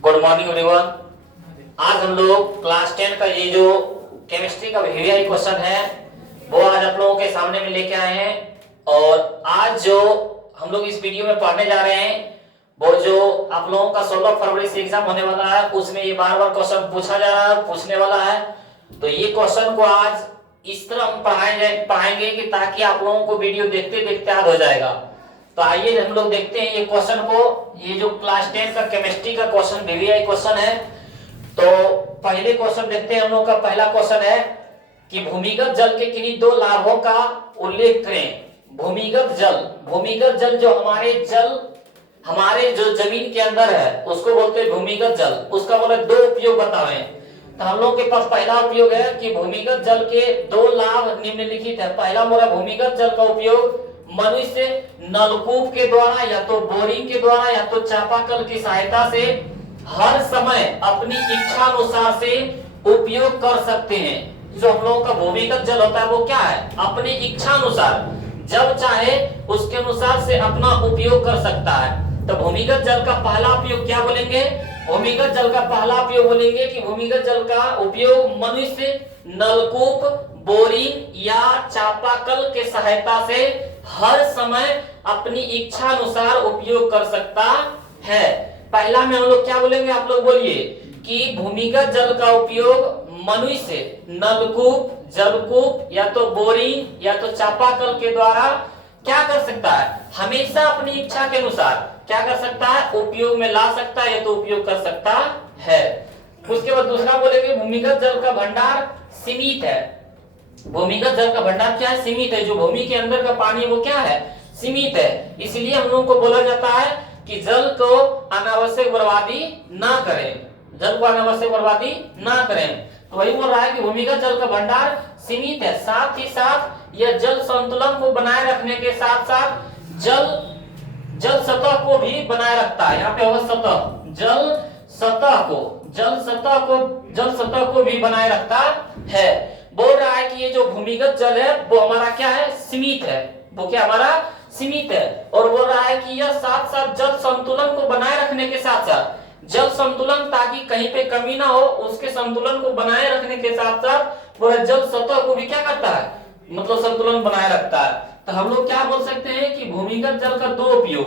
Good morning everyone. आज हम लोग क्लास 10 का ये जो केमिस्ट्री का वीवीआई क्वेश्चन है वो आज आप लोगों के सामने में लेके आए हैं। और आज जो हम लोग इस वीडियो में पढ़ने जा रहे हैं वो जो आप लोगों का 16 फरवरी से एग्जाम होने वाला है उसमें ये बार बार क्वेश्चन पूछा जा रहा है, पूछने वाला है। तो ये क्वेश्चन को आज इस तरह हम पढ़ाएंगे कि ताकि आप लोगों को वीडियो देखते देखते याद हो जाएगा। तो आइए हम लोग देखते हैं ये क्वेश्चन को। ये जो क्लास 10 का केमिस्ट्री का क्वेश्चन वीवीआई क्वेश्चन है। तो पहले क्वेश्चन देखते हैं। हम लोग का पहला क्वेश्चन है कि भूमिगत जल के किन्हीं दो लाभों का उल्लेख करें। भूमिगत जल जो हमारे जो जमीन के अंदर है उसको बोलते हैं भूमिगत जल। उसका बोले दो उपयोग बताएं। तो हम लोग के पास पहला उपयोग है कि भूमिगत जल के दो लाभ निम्नलिखित है। पहला बोला भूमिगत जल का उपयोग मनुष्य नलकूप के द्वारा या तो बोरिंग के द्वारा या तो चापाकल की सहायता से हर समय अपनी इच्छा अनुसार से उपयोग कर सकते हैं। जो हम लोगों का भूमिगत जल होता है वो क्या है, अपनी इच्छा अनुसार जब चाहे उसके अनुसार से अपना उपयोग कर सकता है। तो भूमिगत जल का पहला उपयोग क्या बोलेंगे, भूमिगत जल का पहला उपयोग बोलेंगे कि भूमिगत जल का उपयोग मनुष्य नलकूप, बोरिंग या चापाकल के सहायता से हर समय अपनी इच्छा अनुसार उपयोग कर सकता है। पहला में हम लोग क्या बोलेंगे, आप लोग बोलिए कि भूमिगत जल का उपयोग मनुष्य नलकूप, जलकूप या तो बोरिंग या तो चापाकल के द्वारा क्या कर सकता है, हमेशा अपनी इच्छा के अनुसार क्या कर सकता है, उपयोग में ला सकता है या तो उपयोग कर सकता है। उसके बाद दूसरा बोलेंगे भूमिगत जल का भंडार सीमित है। भूमिगत जल का भंडार क्या है, सीमित है। जो भूमि के अंदर का पानी वो क्या है, सीमित है। इसलिए हम लोगों को बोला जाता है कि जल को अनावश्यक बर्बादी ना करें, जल को अनावश्यक बर्बादी ना करें। तो वही बोल रहा है कि भूमिगत जल का भंडार सीमित है। साथ ही साथ यह जल संतुलन को बनाए रखने के साथ साथ जल सतह को भी बनाए रखता है। यहाँ पे होगा सतह, जल सतह को भी बनाए रखता है। बोल रहा है कि ये जो भूमिगत जल है वो हमारा क्या है, सीमित है। वो क्या हमारा सीमित है। और बोल रहा है कि यह साथ साथ जल संतुलन को बनाए रखने के साथ साथ जल संतुलन, ताकि कहीं पे कमी ना हो, उसके संतुलन को बनाए रखने के साथ साथ वो जल सतह को भी क्या करता है, मतलब संतुलन बनाए रखता है। तो हम लोग क्या बोल सकते हैं कि भूमिगत जल का दो उपयोग,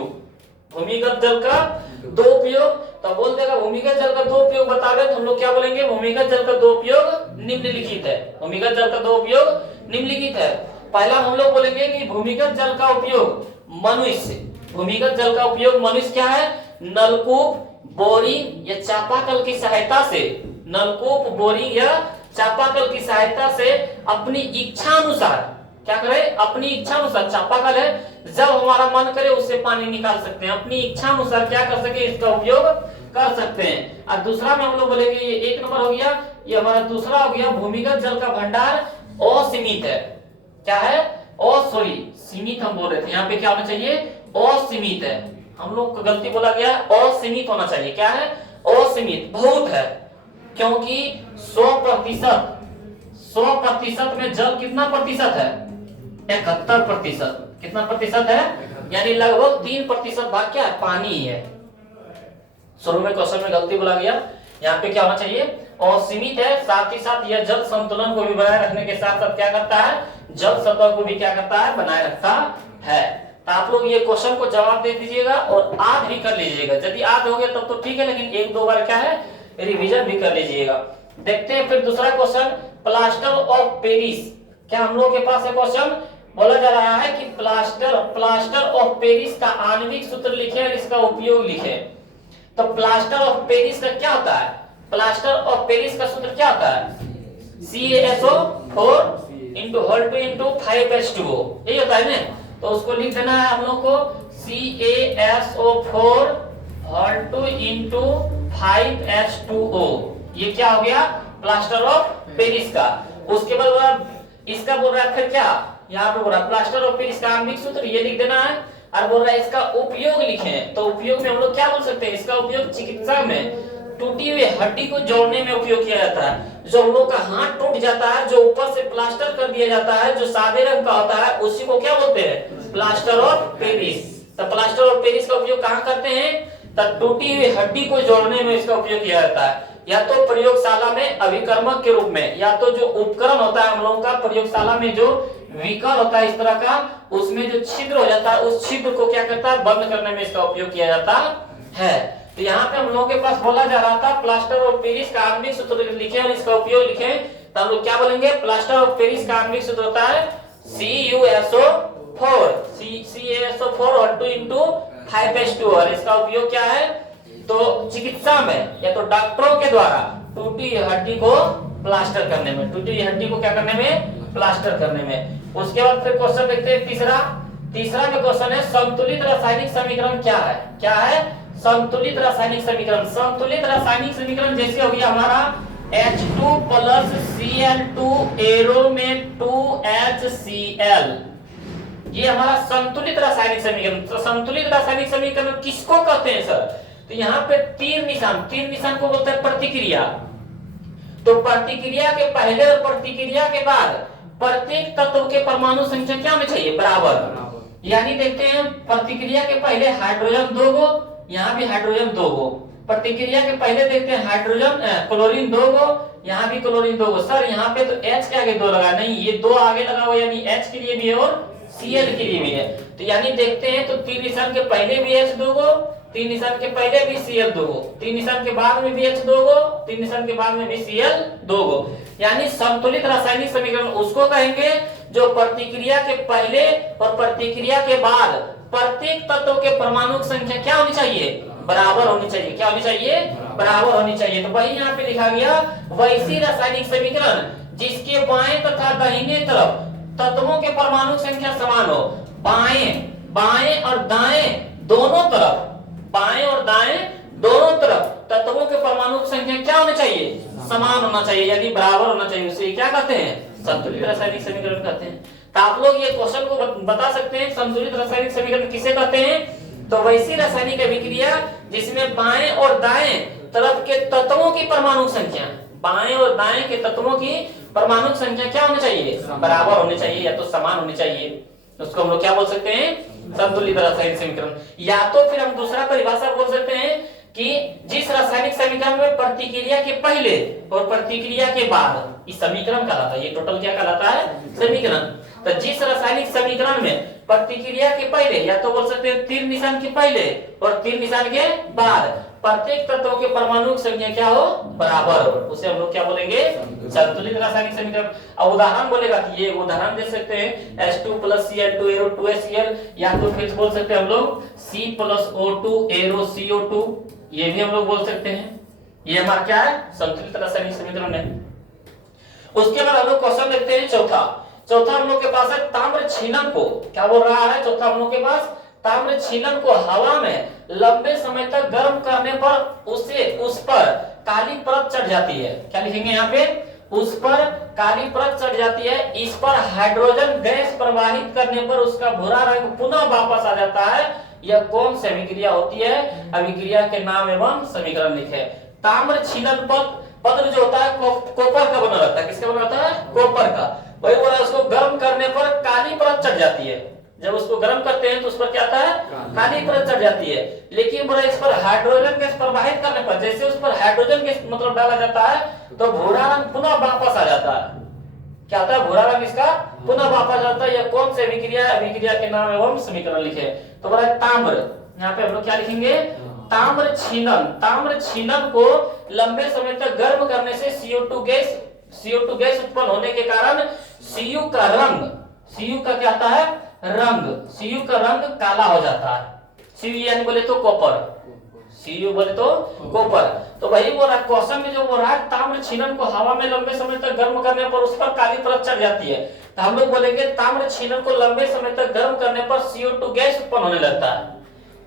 भूमिगत जल का दो उपयोग। तो बोल देगा भूमिगत जल का दो उपयोग बता दे, तो हम लोग क्या बोलेंगे, भूमिगत जल का दो उपयोग निम्नलिखित है। भूमिगत जल का दो उपयोग निम्नलिखित है। पहला हम लोग बोलेंगे कि भूमिगत जल का उपयोग मनुष्य, भूमिगत जल का उपयोग मनुष्य क्या है, नलकूप, बोरिंग या चापाकल की सहायता से, नलकूप, बोरिंग या चापाकल की सहायता से अपनी इच्छा अनुसार क्या करे, अपनी इच्छा अनुसार, चापाकल है, जब हमारा मन करे उससे पानी निकाल सकते हैं। अपनी इच्छा अनुसार क्या कर सके, इसका उपयोग कर सकते हैं। और दूसरा में हम लोग बोलेंगे, ये एक नंबर हो गया, ये हमारा दूसरा हो गया, भूमिगत जल का भंडार असीमित है। क्या है, सीमित हम बोल रहे थे, यहाँ पे क्या होना चाहिए, असीमित है। हम लोग को गलती बोला गया, असीमित होना चाहिए। क्या है, असीमित, बहुत है। क्योंकि 100% में जल कितना प्रतिशत है, 71%। कितना प्रतिशत है, यानी लगभग 3% भाग क्या है, पानी है। शुरू में क्वेश्चन में गलती बोला गया, यहाँ पे क्या होना चाहिए, असीमित है। साथ ही साथ यह जल संतुलन को भी बनाए रखने के साथ साथ क्या करता है, जल सतह को भी क्या करता है, बनाए रखता है। तो आप लोग ये क्वेश्चन को जवाब दे दीजिएगा और याद भी कर लीजिएगा। यदि याद हो गया तब तो ठीक है, लेकिन एक दो बार क्या है, रिवीजन भी कर लीजिएगा। देखते हैं फिर दूसरा क्वेश्चन, प्लास्टर ऑफ पेरिस। क्या हम लोग के पास है क्वेश्चन, बोला जा रहा है कि प्लास्टर ऑफ पेरिस का आणविक सूत्र लिखे और इसका उपयोग लिखे। तो प्लास्टर ऑफ पेरिस का क्या होता है, प्लास्टर ऑफ पेरिस का सूत्र क्या होता है, CaSO4 × 5H2O, यही होता है ना। तो उसको लिख देना है हम लोग को, CaSO4 × 5H2O। ये क्या हो गया, प्लास्टर ऑफ पेरिस का। उसके बाद इसका बोल रहा है फिर क्या, यहाँ पे बोल रहा है प्लास्टर ऑफ पेरिस का आणविक सूत्र, ये लिख देना है। और बोल रहा है इसका उपयोग लिखें। तो उपयोग में हम लोग क्या बोल सकते हैं, इसका उपयोग चिकित्सा में टूटी हुई हड्डी को जोड़ने में उपयोग किया जाता है। जो हम लोग का हाथ टूट जाता है, जो ऊपर से प्लास्टर कर दिया जाता है, जो सादे रंग का होता है, उसी को क्या बोलते हैं, प्लास्टर ऑफ पेरिस। तो प्लास्टर ऑफ पेरिस का उपयोग कहाँ करते हैं, तब टूटी हुई हड्डी को जोड़ने में इसका उपयोग किया जाता है, या तो प्रयोगशाला में अभिकर्मक के रूप में, या तो जो उपकरण होता है हम लोगों का प्रयोगशाला में जो व्हीकल होता है इस तरह का, उसमें जो छिद्र हो जाता है उस छिद्र को क्या करता है, बंद करने में इसका उपयोग किया जाता है। तो यहाँ पे हम लोगों के पास बोला जा रहा था प्लास्टर ऑफ पेरिस का आणविक सूत्र लिखे और इसका उपयोग लिखे, तो हम लोग क्या बोलेंगे, प्लास्टर ऑफ पेरिस का आणविक सूत्र होता है CuSO4 CaSO4 2 और इसका उपयोग क्या है, तो चिकित्सा में या तो डॉक्टरों के द्वारा टूटी हड्डी को प्लास्टर करने में, टूटी हड्डी को क्या करने में, प्लास्टर करने में। उसके बाद फिर क्वेश्चन देखते हैं तीसरा में क्वेश्चन है संतुलित रासायनिक समीकरण क्या है, क्या है संतुलित रासायनिक समीकरण। संतुलित रासायनिक समीकरण जैसे हो गया हमारा H2 प्लस Cl2 एरो में 2HCl, ये हमारा संतुलित रासायनिक समीकरण। तो संतुलित रासायनिक समीकरण किसको कहते हैं सर, तो यहाँ पे तीर निशान को बोलते हैं प्रतिक्रिया। तो प्रतिक्रिया के पहले और प्रतिक्रिया के बाद प्रत्येक तत्व के परमाणु संख्या क्या होनी चाहिए, बराबर। यानी देखते हैं प्रतिक्रिया के पहले हाइड्रोजन 2 गो, यहाँ भी हाइड्रोजन 2 गो, प्रतिक्रिया के पहले देखते हैं हाइड्रोजन क्लोरीन 2 गो, यहाँ भी क्लोरीन 2 गो। सर यहाँ पे तो H के आगे 2 लगा, नहीं ये 2 आगे लगा हुआ, यानी H के लिए भी है और Cl के लिए भी है। तो यानी देखते हैं तो तीन निशान के पहले भी H 2 गो, तीन निशान के पहले भी Cl 2 गो, तीन निशान के बाद में भी H 2 गो, तीन निशान के बाद में भी Cl 2 गो। यानी संतुलित रासायनिक समीकरण उसको कहेंगे जो प्रतिक्रिया के पहले और प्रतिक्रिया के बाद प्रत्येक तत्व के परमाणु संख्या क्या होनी चाहिए, बराबर होनी चाहिए। क्या होनी चाहिए, बराबर होनी चाहिए। तो वही यहाँ पे लिखा गया वैसी रासायनिक समीकरण जिसके बाएं तथा दाहिने तरफ तत्वों के परमाणु संख्या समान हो। बाएं और दाएं दोनों तरफ, बाएं और दाएं दोनों तरफ तत्वों के परमाणु संख्या क्या होना चाहिए, समान होना चाहिए, यानी बराबर होना चाहिए। उसे क्या कहते हैं, संतुलित रासायनिक समीकरण कहते हैं। तो आप लोग ये क्वेश्चन को बता सकते हैं संतुलित रासायनिक समीकरण किसे कहते हैं, तो वैसी रासायनिक अभिक्रिया जिसमें बाएं और दाएं तरफ के तत्वों की परमाणु संख्या, बाएं और दाएं के तत्वों की परमाणु संख्या क्या होनी चाहिए, बराबर होनी चाहिए या तो समान होनी चाहिए। उसको हम लोग क्या बोल सकते हैं, संतुलित रासायनिक समीकरण। या तो फिर हम दूसरा परिभाषा बोल सकते हैं कि जिस रासायनिक समीकरण में प्रतिक्रिया के पहले और प्रतिक्रिया के बाद, इस समीकरण कहलाता है, ये टोटल क्या कहलाता है, समीकरण। तो जिस रासायनिक समीकरण में प्रतिक्रिया के पहले या तो बोल सकते हैं तीर निशान के पहले और तीर निशान के बाद प्रत्येक तत्वों के परमाणु संख्या क्या हो, बराबर हो, उसे हम लोग क्या बोलेंगे, संतुलित रासायनिक समीकरण। अब उदाहरण बोलेगा कि ये उदाहरण दे सकते हैं H2 plus Cl2 arrow 2HCl, या तो फिर बोल सकते हैं हम लोग C plus O2 arrow CO2, ये भी हम लोग बोल सकते हैं। ये हमारा क्या है, संतुलित रासायनिक समीकरण है। उसके बाद हम लोग क्वेश्चन देखते हैं चौथा हम लोग के पास है ताम्र छीलन को, क्या बोल रहा है, चौथा हम लोग के पास ताम्र छीलन को हवा में लंबे समय तक गर्म करने पर उस पर काली परत चढ़ जाती है। क्या लिखेंगे यहाँ पे, उस पर काली परत चढ़ जाती है, इस पर हाइड्रोजन गैस प्रवाहित करने पर उसका भूरा रंग पुनः वापस आ जाता है। यह कौन सी अभिक्रिया होती है, अभिक्रिया के नाम एवं समीकरण लिखे। ताम्र छीलन पत्र जो होता है कॉपर का बना रहता है, किसका बना रहता है, कॉपर का। वही बोला उसको गर्म करने पर काली परत चढ़ जाती है, जब उसको गर्म करते हैं तो उस पर क्या आता है, काली परत चढ़ जाती है। लेकिन बोला इस पर हाइड्रोजन गैस प्रवाहित करने पर, जैसे उस पर हाइड्रोजन गैस मतलब डाला जाता है तो भूरा रंग पुनः वापस आ जाता है। क्या आता है, भूरा रंग इसका पुनः वापस आता है। यह कौन सी अभिक्रिया, अभिक्रिया के नाम एवं समीकरण लिखे। तो बोला ताम्र, यहाँ पे हम लोग क्या लिखेंगे, ताम्र छीलन को लंबे समय तक गर्म करने से CO2 गैस उत्पन्न होने के कारण Cu का क्या आता है, Cu का रंग काला हो जाता है। Cu यानी बोले तो कॉपर, Cu बोले तो कॉपर। तो वही बोल रहा क्वेश्चन में जो बोल रहा है ताम्र छीलन को हवा में लंबे समय तक गर्म करने पर उस पर काली परत चढ़ जाती है। तो हम लोग बोलेंगे ताम्र छीलन को लंबे समय तक गर्म करने पर CO2 गैस उत्पन्न होने लगता है।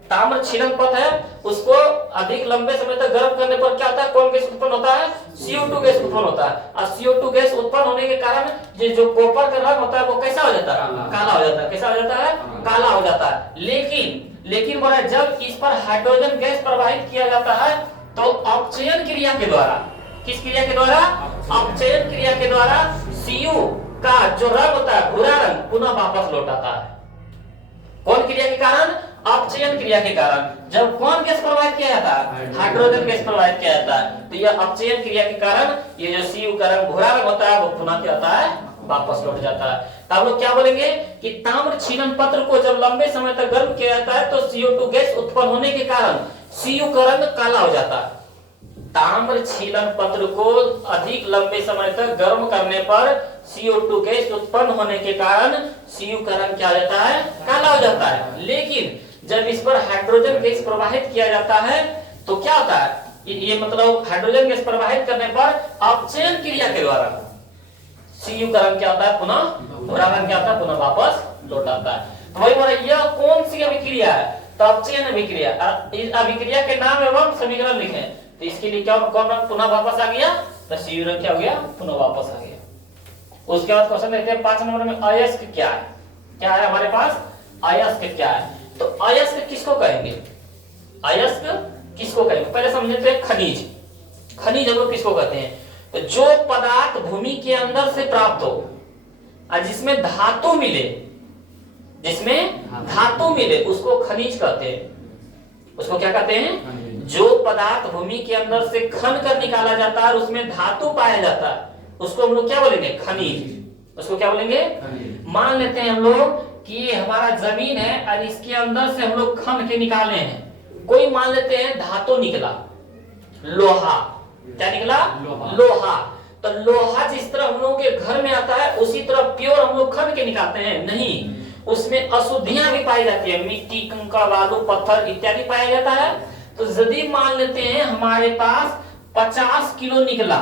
ताम्र छीलन पथ है, उसको अधिक लंबे समय तक गर्म करने पर क्या होता है, कौन गैस उत्पन्न होता है, CO2 गैस उत्पन्न होता है। और CO2 गैस उत्पन्न होने के कारण ये जो कॉपर का रंग होता है वो कैसा हो जाता है, काला हो जाता है। कैसा हो जाता है, काला हो जाता है। लेकिन बोला जब इस पर हाइड्रोजन गैस प्रवाहित किया जाता है तो अपचयन क्रिया के द्वारा, किस क्रिया के द्वारा, अपचयन क्रिया के द्वारा Cu का जो रंग होता है भूरा रंग पुनः वापस लौट आता है। कौन क्रिया के कारण, अपचयन क्रिया के कारण। जब कौन गैस प्रवाहित किया जाता है? हाइड्रोजन गैस प्रवाहित किया जाता है। तो यह अपचयन क्रिया के कारण ये जो Cu का रंग भूरा रंग होता है वो पुनः क्या होता है? वापस लौट जाता है। तो हम लोग क्या बोलेंगे कि ताम्र छीलन पत्र को जब लंबे समय तक गर्म किया जाता है तो CO2 गैस उत्पन्न होने के कारण Cu का रंग काला हो जाता है। ताम्र छीलन पत्र को अधिक लंबे समय तक गर्म करने पर CO2 गैस उत्पन्न होने के कारण Cu का रंग क्या हो जाता है? काला हो जाता है। लेकिन जब इस पर हाइड्रोजन गैस प्रवाहित किया जाता है तो क्या होता है? ये मतलब हाइड्रोजन गैस प्रवाहित करने पर अपचयन क्रिया के द्वारा Cu का रंग क्या होता है? पुनः भूरा रंग क्या होता है? पुनः वापस लौट आता है। तो वही बोला यह कौन सी अभिक्रिया है? तो अपचयन अभिक्रिया। इस अभिक्रिया के नाम एवं समीकरण लिखें। तो इसके लिए क्या कौन रंग पुनः वापस आ गया? तो Cu रंग क्या हो गया? पुनः वापस आ गया। उसके बाद क्वेश्चन देखते हैं 5 नंबर में अयस्क क्या है? क्या है हमारे पास? अयस्क क्या है? तो अयस्क किसको कहेंगे? अयस्क किसको कहेंगे? पहले समझते हैं खनिज। खनिज हम लोग किसको कहते हैं? तो जो पदार्थ भूमि के अंदर से प्राप्त हो और जिसमें धातु मिले, जिसमें धातु मिले उसको खनिज कहते हैं। उसको क्या कहते हैं? जो पदार्थ भूमि के अंदर से खन कर निकाला जाता है और उसमें धातु पाया जाता है उसको हम लोग क्या बोलेंगे? खनिज। उसको क्या बोलेंगे? मान लेते हैं हम लोग कि ये हमारा जमीन है और इसके अंदर से हम लोग खन के निकाले हैं। कोई मान लेते हैं धातु निकला, लोहा। क्या निकला? लोहा। तो लोहा जिस तरह हम लोगों के घर में आता है उसी तरह प्योर हम लोग खन के निकालते हैं? नहीं, उसमें अशुद्धियां भी पाई जाती है। मिट्टी, कंकड़, बालू, पत्थर इत्यादि पाया जाता है। तो यदि मान लेते हैं हमारे पास 50 किलो निकला।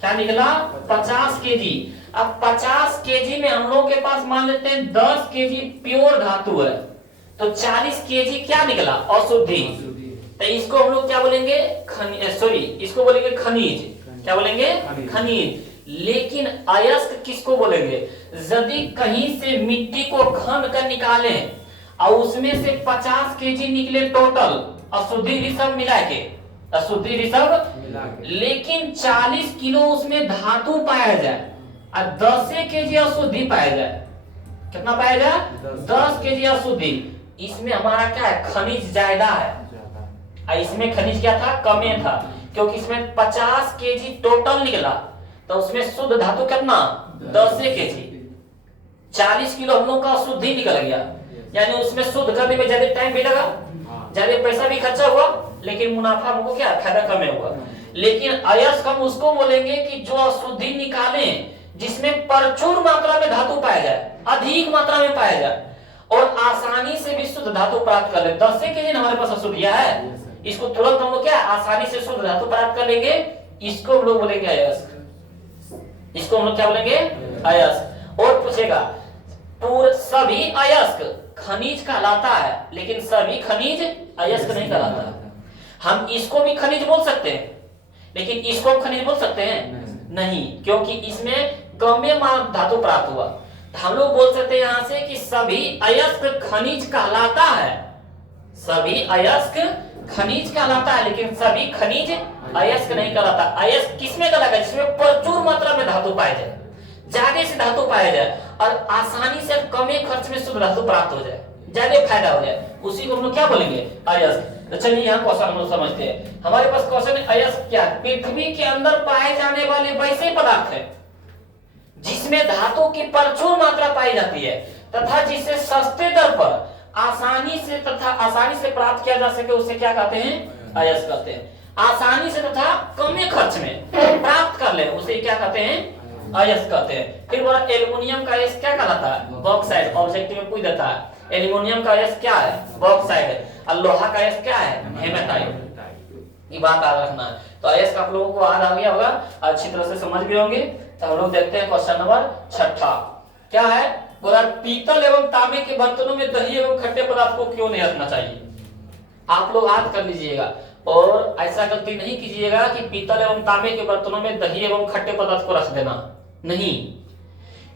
क्या निकला? 50 केजी। अब 50 केजी में हम लोग के पास मान लेते हैं 10 केजी प्योर धातु है, तो 40 केजी क्या निकला? अशुद्धि। तो इसको हम लोग क्या बोलेंगे? सॉरी, इसको बोलेंगे खनिज। क्या बोलेंगे? खनिज। लेकिन अयस्क किसको बोलेंगे? यदि कहीं से मिट्टी को खन कर निकाले और उसमें से 50 केजी निकले टोटल, अशुद्धि भी सब मिला के, अशुद्धि भी सब, लेकिन 40 किलो उसमें धातु पाया जाए और 10 केजी अशुद्धि पाया जाए। कितना पाया जाए? 10 केजी अशुद्धि। इसमें हमारा क्या है? खनिज ज्यादा है और इसमें खनिज क्या था? कम था, क्योंकि इसमें 50 केजी टोटल निकला तो उसमें शुद्ध धातु कितना? 10 केजी। 40 किलो हम लोग का अशुद्धि निकल गया, यानी उसमें शुद्ध करने में ज्यादा टाइम भी लगा, ज्यादा पैसा भी खर्चा हुआ, लेकिन मुनाफा हमको क्या? फायदा कम हुआ। लेकिन अयस्क हम उसको बोलेंगे कि जो अशुद्धि निकाले जिसमें प्रचुर मात्रा में धातु पाया जाए, अधिक मात्रा में पाया जाए और आसानी से भी शुद्ध धातु प्राप्त कर ले। 10 केजी हमारे पास अशुद्धियां है, इसको तुरंत हम लोग क्या? आसानी से शुद्ध धातु प्राप्त कर लेंगे। इसको हम लोग बोलेंगे अयस्क। इसको हम लोग क्या बोलेंगे? अयस्क। और पूछेगा सभी अयस्क खनिज कहलाता है, लेकिन सभी खनिज अयस्क नहीं कहलाता। हम इसको भी खनिज बोल सकते हैं, लेकिन इसको हम खनिज बोल सकते हैं? नहीं, क्योंकि इसमें कम धातु प्राप्त हुआ। हम लोग बोल सकते हैं यहां से कि सभी अयस्क खनिज कहलाता है। सभी अयस्क खनिज कहलाता है, लेकिन सभी खनिज अयस्क नहीं कहलाता। अयस्क किसमें कहलाता है? जिसमें प्रचुर मात्रा में धातु पाया जाए, ज्यादा से धातु पाया जाए और आसानी से कम खर्च में शुद्ध धातु प्राप्त हो जाए, ज्यादा फायदा हो जाए, उसी को हम लोग क्या बोलेंगे? अयस्क। तो चलिए यहाँ क्वेश्चन हम लोग समझते हैं। हमारे पास क्वेश्चन है अयस्क क्या है? पृथ्वी के अंदर पाए जाने वाले वैसे पदार्थ है जिसमें धातु की प्रचुर मात्रा पाई जाती है तथा जिसे सस्ते दर पर आसानी से प्राप्त किया जा सके, उसे क्या कहते हैं? अयस्क कहते हैं। आसानी से तथा कम खर्च में प्राप्त कर ले उसे क्या कहते हैं? अयस्क कहते हैं। फिर बोला एल्युमिनियम का अयस्क क्या कहलाता है? बॉक्साइट। ऑब्जेक्टिव में पूछ देता है एल्युमिनियम का अयस्क क्या है? बॉक्साइट। और लोहा का अयस्क क्या है? हेमेटाइट। ये बात याद रखना है। तो अयस्क आप लोगों को याद आ गया होगा, अच्छी तरह से समझ गए होंगे। तो हम लोग देखते हैं क्वेश्चन नंबर 6 क्या है? बोला पीतल एवं तांबे के बर्तनों में दही एवं खट्टे पदार्थ को क्यों नहीं रखना चाहिए? आप लोग याद कर लीजिएगा और ऐसा गलती नहीं कीजिएगा कि पीतल एवं तांबे के बर्तनों में दही एवं खट्टे पदार्थ को रख देना। नहीं,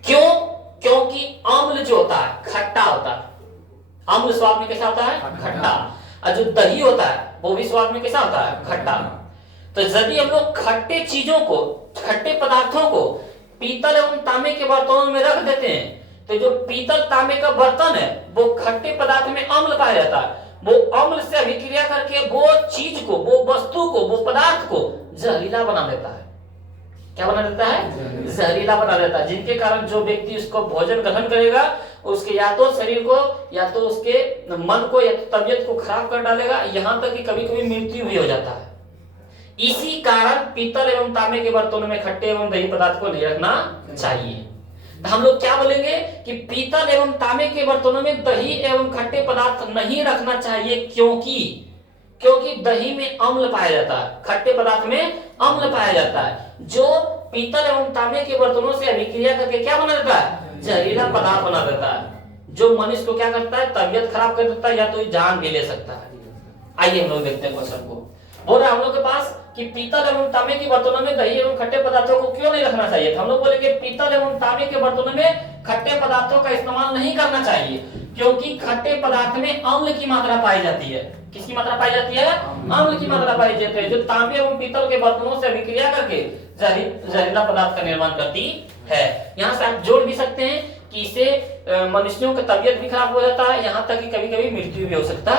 क्यों? क्योंकि अम्ल जो होता है खट्टा होता है। अम्ल स्वाद में कैसा होता है? खट्टा। और जो दही होता है वो भी स्वाद में कैसा होता है? खट्टा। तो यदि हम लोग खट्टे चीजों को, खट्टे पदार्थों को पीतल एवं तांबे के बर्तनों में रख देते हैं, तो जो पीतल तांबे का बर्तन है वो खट्टे पदार्थ में अम्ल पाया जाता है, वो अम्ल से अभिक्रिया करके वो चीज को, वो वस्तु को, वो पदार्थ को जहरीला बना देता है। क्या बना देता है? जहरीला बना देता है, जिनके कारण जो व्यक्ति उसको भोजन ग्रहण करेगा उसके या तो शरीर को या तो उसके मन को या तो तबियत को खराब कर डालेगा, यहाँ तक कि कभी कभी मृत्यु भी हो जाता है। इसी कारण पीतल एवं तांबे के बर्तनों में खट्टे एवं दही पदार्थ को नहीं रखना चाहिए। तो हम लोग क्या बोलेंगे कि पीतल एवं तांबे के बर्तनों में दही एवं खट्टे पदार्थ नहीं रखना चाहिए, क्योंकि दही में अम्ल पाया जाता है, खट्टे पदार्थ में अम्ल पाया जाता है, जो पीतल एवं तांबे के बर्तनों से अभिक्रिया करके क्या बना देता है? जहरीला पदार्थ बना देता है, जो मनुष्य को क्या करता है? तबियत खराब कर देता है या तो जान भी ले सकता है। आइए हम लोग देखते हैं क्वेश्चन को। बोल रहा हम लोग के पास कि पीतल एवं तांबे के बर्तनों में दही एवं खट्टे पदार्थों को क्यों नहीं रखना चाहिए। हम लोग बोले कि पीतल एवं तांबे के बर्तनों में खट्टे पदार्थों का इस्तेमाल नहीं करना चाहिए, क्योंकि खट्टे पदार्थ में अम्ल की मात्रा पाई जाती है। किसकी मात्रा पाई जाती है? अम्ल की मात्रा पाई जाती है, जो तांबे एवं पीतल के बर्तनों से अभिक्रिया करके जहरीला पदार्थ का निर्माण करती है। यहाँ से आप जोड़ भी सकते हैं कि इससे मनुष्यों की तबियत भी खराब हो जाता है, यहाँ तक कि कभी कभी मृत्यु भी हो सकता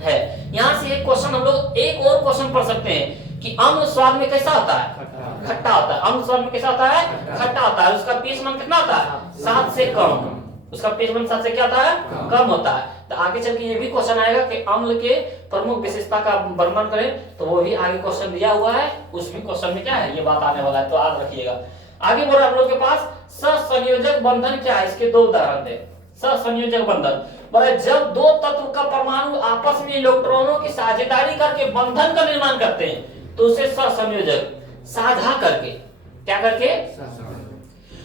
है। यहाँ से एक क्वेश्चन हम लोग एक और क्वेश्चन पढ़ सकते हैं कि अम्ल स्वाद में कैसा होता है? खट्टा होता है। अम्ल स्वाद में कैसा होता है? खट्टा होता है। उसका पीएच मान कितना होता है? 7 से कम। उसका पीएच मान 7 से क्या होता है? कम होता है। तो आगे चल के ये भी क्वेश्चन आएगा कि अम्ल के प्रमुख विशेषता का वर्णन करें, तो वो भी आगे क्वेश्चन दिया हुआ है, उस भी क्वेश्चन में क्या है ये बात आने वाला है, तो याद रखिएगा। आगे बोल रहा हम लोग के पास सहसंयोजक बंधन क्या है, इसके 2 उदाहरण दे। सहसंयोजक बंधन बोले जब 2 तत्व का परमाणु आपस में इलेक्ट्रॉनों की साझेदारी करके बंधन का निर्माण करते हैं, तो उसे सहसंयोजक, साझा करके, क्या करके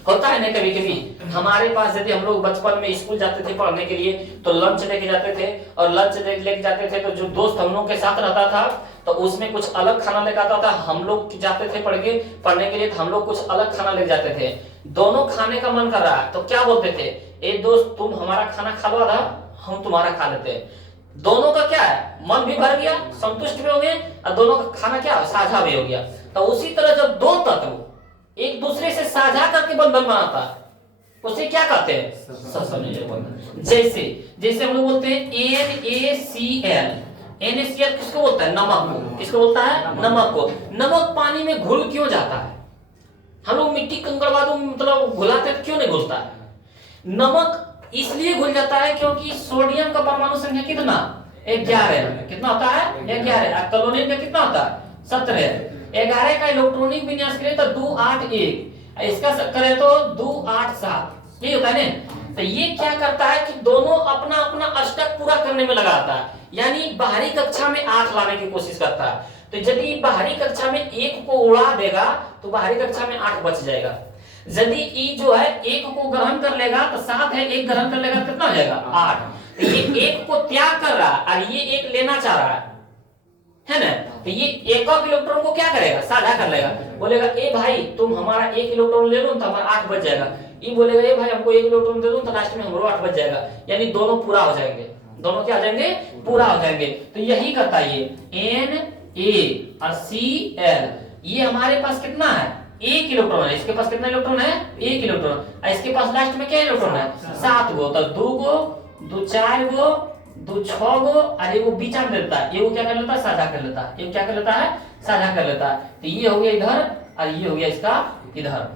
होता है ना। कभी कभी हमारे पास यदि हम लोग बचपन में स्कूल जाते थे पढ़ने के लिए, तो लंच लेके जाते थे, और लंच लेके जाते थे तो जो दोस्त हम लोग के साथ रहता था तो उसमें कुछ अलग खाना लेकर आता था। हम लोग जाते थे पढ़ने के लिए, तो हम लोग कुछ अलग खाना लेके जाते थे। दोनों खाने का मन कर रहा है तो क्या बोलते थे? ए दोस्त, तुम हमारा खाना खा लो, हम तुम्हारा खा लेते हैं। दोनों का क्या है? मन भी भर गया, संतुष्ट भी हो गए, और दोनों का खाना क्या साझा भी हो गया। तो उसी तरह जब 2 तत्व एक दूसरे से साझा करके बंधन बनाता है, उसे क्या कहते हैं? सहसंयोजक बंधन। जैसे हम लोग बोलते हैं NaCl। NaCl किसको बोलता है? नमक को। किसको बोलता है? नमक को। नमक पानी में घुल क्यों जाता है? हम लोग मिट्टी कंकड़ बालू मतलब घुलाते क्यों नहीं घुलता है? नमक इसलिए घुल जाता है क्योंकि सोडियम का परमाणु संख्या कितना? 11। कितना होता है? 11। क्लोरीन का कितना होता है? 17। 11 का इलेक्ट्रॉनिक विन्यास करें तो 2 8 1, इसका करें तो 2 8 7, ये होता है ना। तो ये क्या करता है कि दोनों अपना अपना अष्टक पूरा करने में लगाता है, यानी बाहरी कक्षा में 8 लाने की कोशिश करता है। तो यदि बाहरी कक्षा में 1 को उड़ा देगा तो बाहरी कक्षा में 8 बच जाएगा। यदि ई जो है 1 को ग्रहण कर लेगा तो 7 है, 1 ग्रहण कर लेगा कितना हो जाएगा? 8। तो ये 1 को त्याग कर रहा है और ये 1 लेना चाह रहा है ना। तो ये एक इलेक्ट्रॉन को क्या करेगा? साझा कर लेगा। बोलेगा ए भाई तुम हमारा 1 इलेक्ट्रॉन ले लो तो हमारा 8 बच जाएगा। ये बोलेगा ए भाई हमको 1 इलेक्ट्रॉन दे दो तो लास्ट में हमरो 8 बच जाएगा, यानी दोनों पूरा हो जाएंगे। दोनों क्या हो जाएंगे? पूरा हो जाएंगे। तो यही करता है ये Na और Cl। ये हमारे पास कितना है? 1 इलेक्ट्रॉन है। इसके पास कितना इलेक्ट्रॉन है? 1 इलेक्ट्रॉन। और इसके पास लास्ट में क्या इलेक्ट्रॉन है? 7 गो। तो 2 गो, 2 4 गो, 2 6 गो, और ये वो बीचा में देता है, ये वो क्या कर लेता है? साझा कर लेता है। ये क्या कर लेता है? साझा कर लेता है। तो ये हो गया इधर और ये हो गया इसका इधर,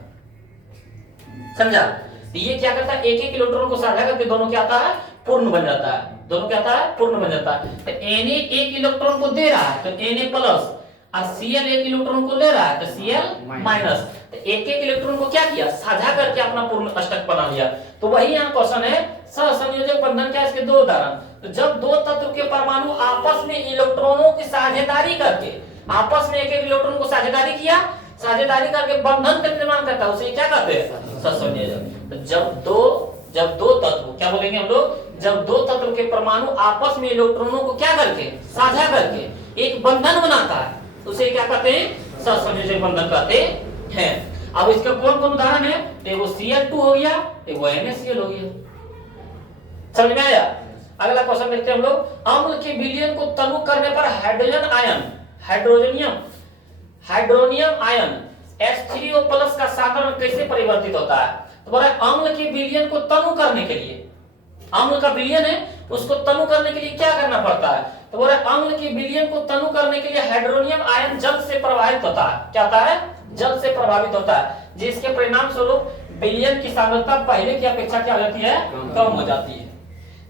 समझा। तो ये क्या करता है? 1 इलेक्ट्रॉन को साझा करके दोनों क्या आता है? पूर्ण बन जाता है। दोनों क्या आता है? पूर्ण बन जाता है। तो Na 1 इलेक्ट्रॉन को दे रहा है तो Na प्लस, और Cl 1 इलेक्ट्रॉन को ले रहा है तो Cl माइनस। तो 1 इलेक्ट्रॉन को क्या किया? साझा करके अपना पूर्ण अष्टक बना लिया। तो वही यहाँ क्वेश्चन है सहसंयोजक बंधन क्या? इसके 2 उदाहरण। तो जब 2 तत्व के परमाणु आपस में इलेक्ट्रॉनों की साझेदारी करके, आपस में 1 इलेक्ट्रॉन को साझेदारी किया, साझेदारी करके बंधन का निर्माण करता है, उसे क्या कहते हैं? सहसंयोजक। तो जब दो तत्व, क्या बोलेंगे हम लोग? जब 2 तत्व के परमाणु आपस में इलेक्ट्रॉनों को क्या करके? साझा करके एक बंधन बनाता है, उसे क्या कहते हैं? सहसंयोजक बंधन कहते हैं। अब इसका कौन कौन उदाहरण है? एगो Cl2 हो गया, एगो NaCl हो गया। समझ में आया? अगला क्वेश्चन देखते हैं हम लोग। अम्ल के विलयन को तनु करने पर हाइड्रोनियम आयन H3O+ का साधारण कैसे परिवर्तित होता है? तो बोला अम्ल के विलयन को तनु करने के लिए, अम्ल का विलयन है उसको तनु करने के लिए क्या करना पड़ता है? तो बोल रहे अम्ल के विलयन को तनु करने के लिए हाइड्रोनियम आयन जल से प्रभावित होता है। क्या होता है? जल से प्रभावित होता है, जिसके परिणाम स्वरूप विलयन की सांद्रता पहले की अपेक्षा क्या हो जाती है? कम हो जाती है।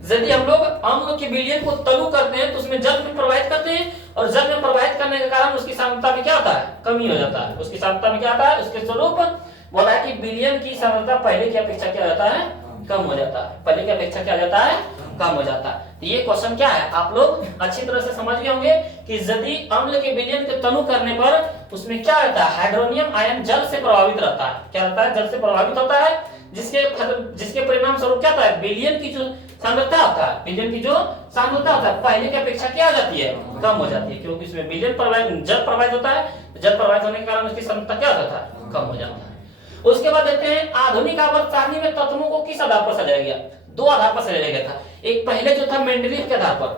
यदि हम लोग अम्ल के विलयन को तनु करते हैं तो उसमें जल में प्रभावित करते हैं, और जल में प्रभावित करने के कारण उसकी सांद्रता में क्या होता है? कमी हो जाता है। उसकी सांद्रता में क्या आता है? उसके स्वरूप बोला है कि विलयन की सांद्रता पहले की अपेक्षा क्या होता है? कम हो जाता है। पहले की अपेक्षा क्या हो जाता है? कम हो जाता है। तो ये क्वेश्चन क्या है, आप लोग अच्छी तरह से समझ गए होंगे कि यदि अम्ल के विलयन को तनु करने पर उसमें क्या रहता है? हाइड्रोनियम आयन जल से प्रभावित रहता है। क्या रहता है? जल से प्रभावित होता है, जिसके परिणाम स्वरूप क्या होता है? विलयन की जो सांद्रता होता है, विलयन की जो सांद्रता होता है पहले की अपेक्षा क्या हो जाती है? कम हो जाती है, क्योंकि इसमें विलयन प्रभावित, जल प्रभावित होता है। जल प्रभावित होने के कारण उसकी सांद्रता क्या होता है? कम हो जाता है। उसके बाद देखते हैं आधुनिक आवर्त सारणी में तत्वों को किस आधार पर सजाया गया? दो आधार पर सजाया गया था। एक पहले जो था मेंडलीव के आधार पर,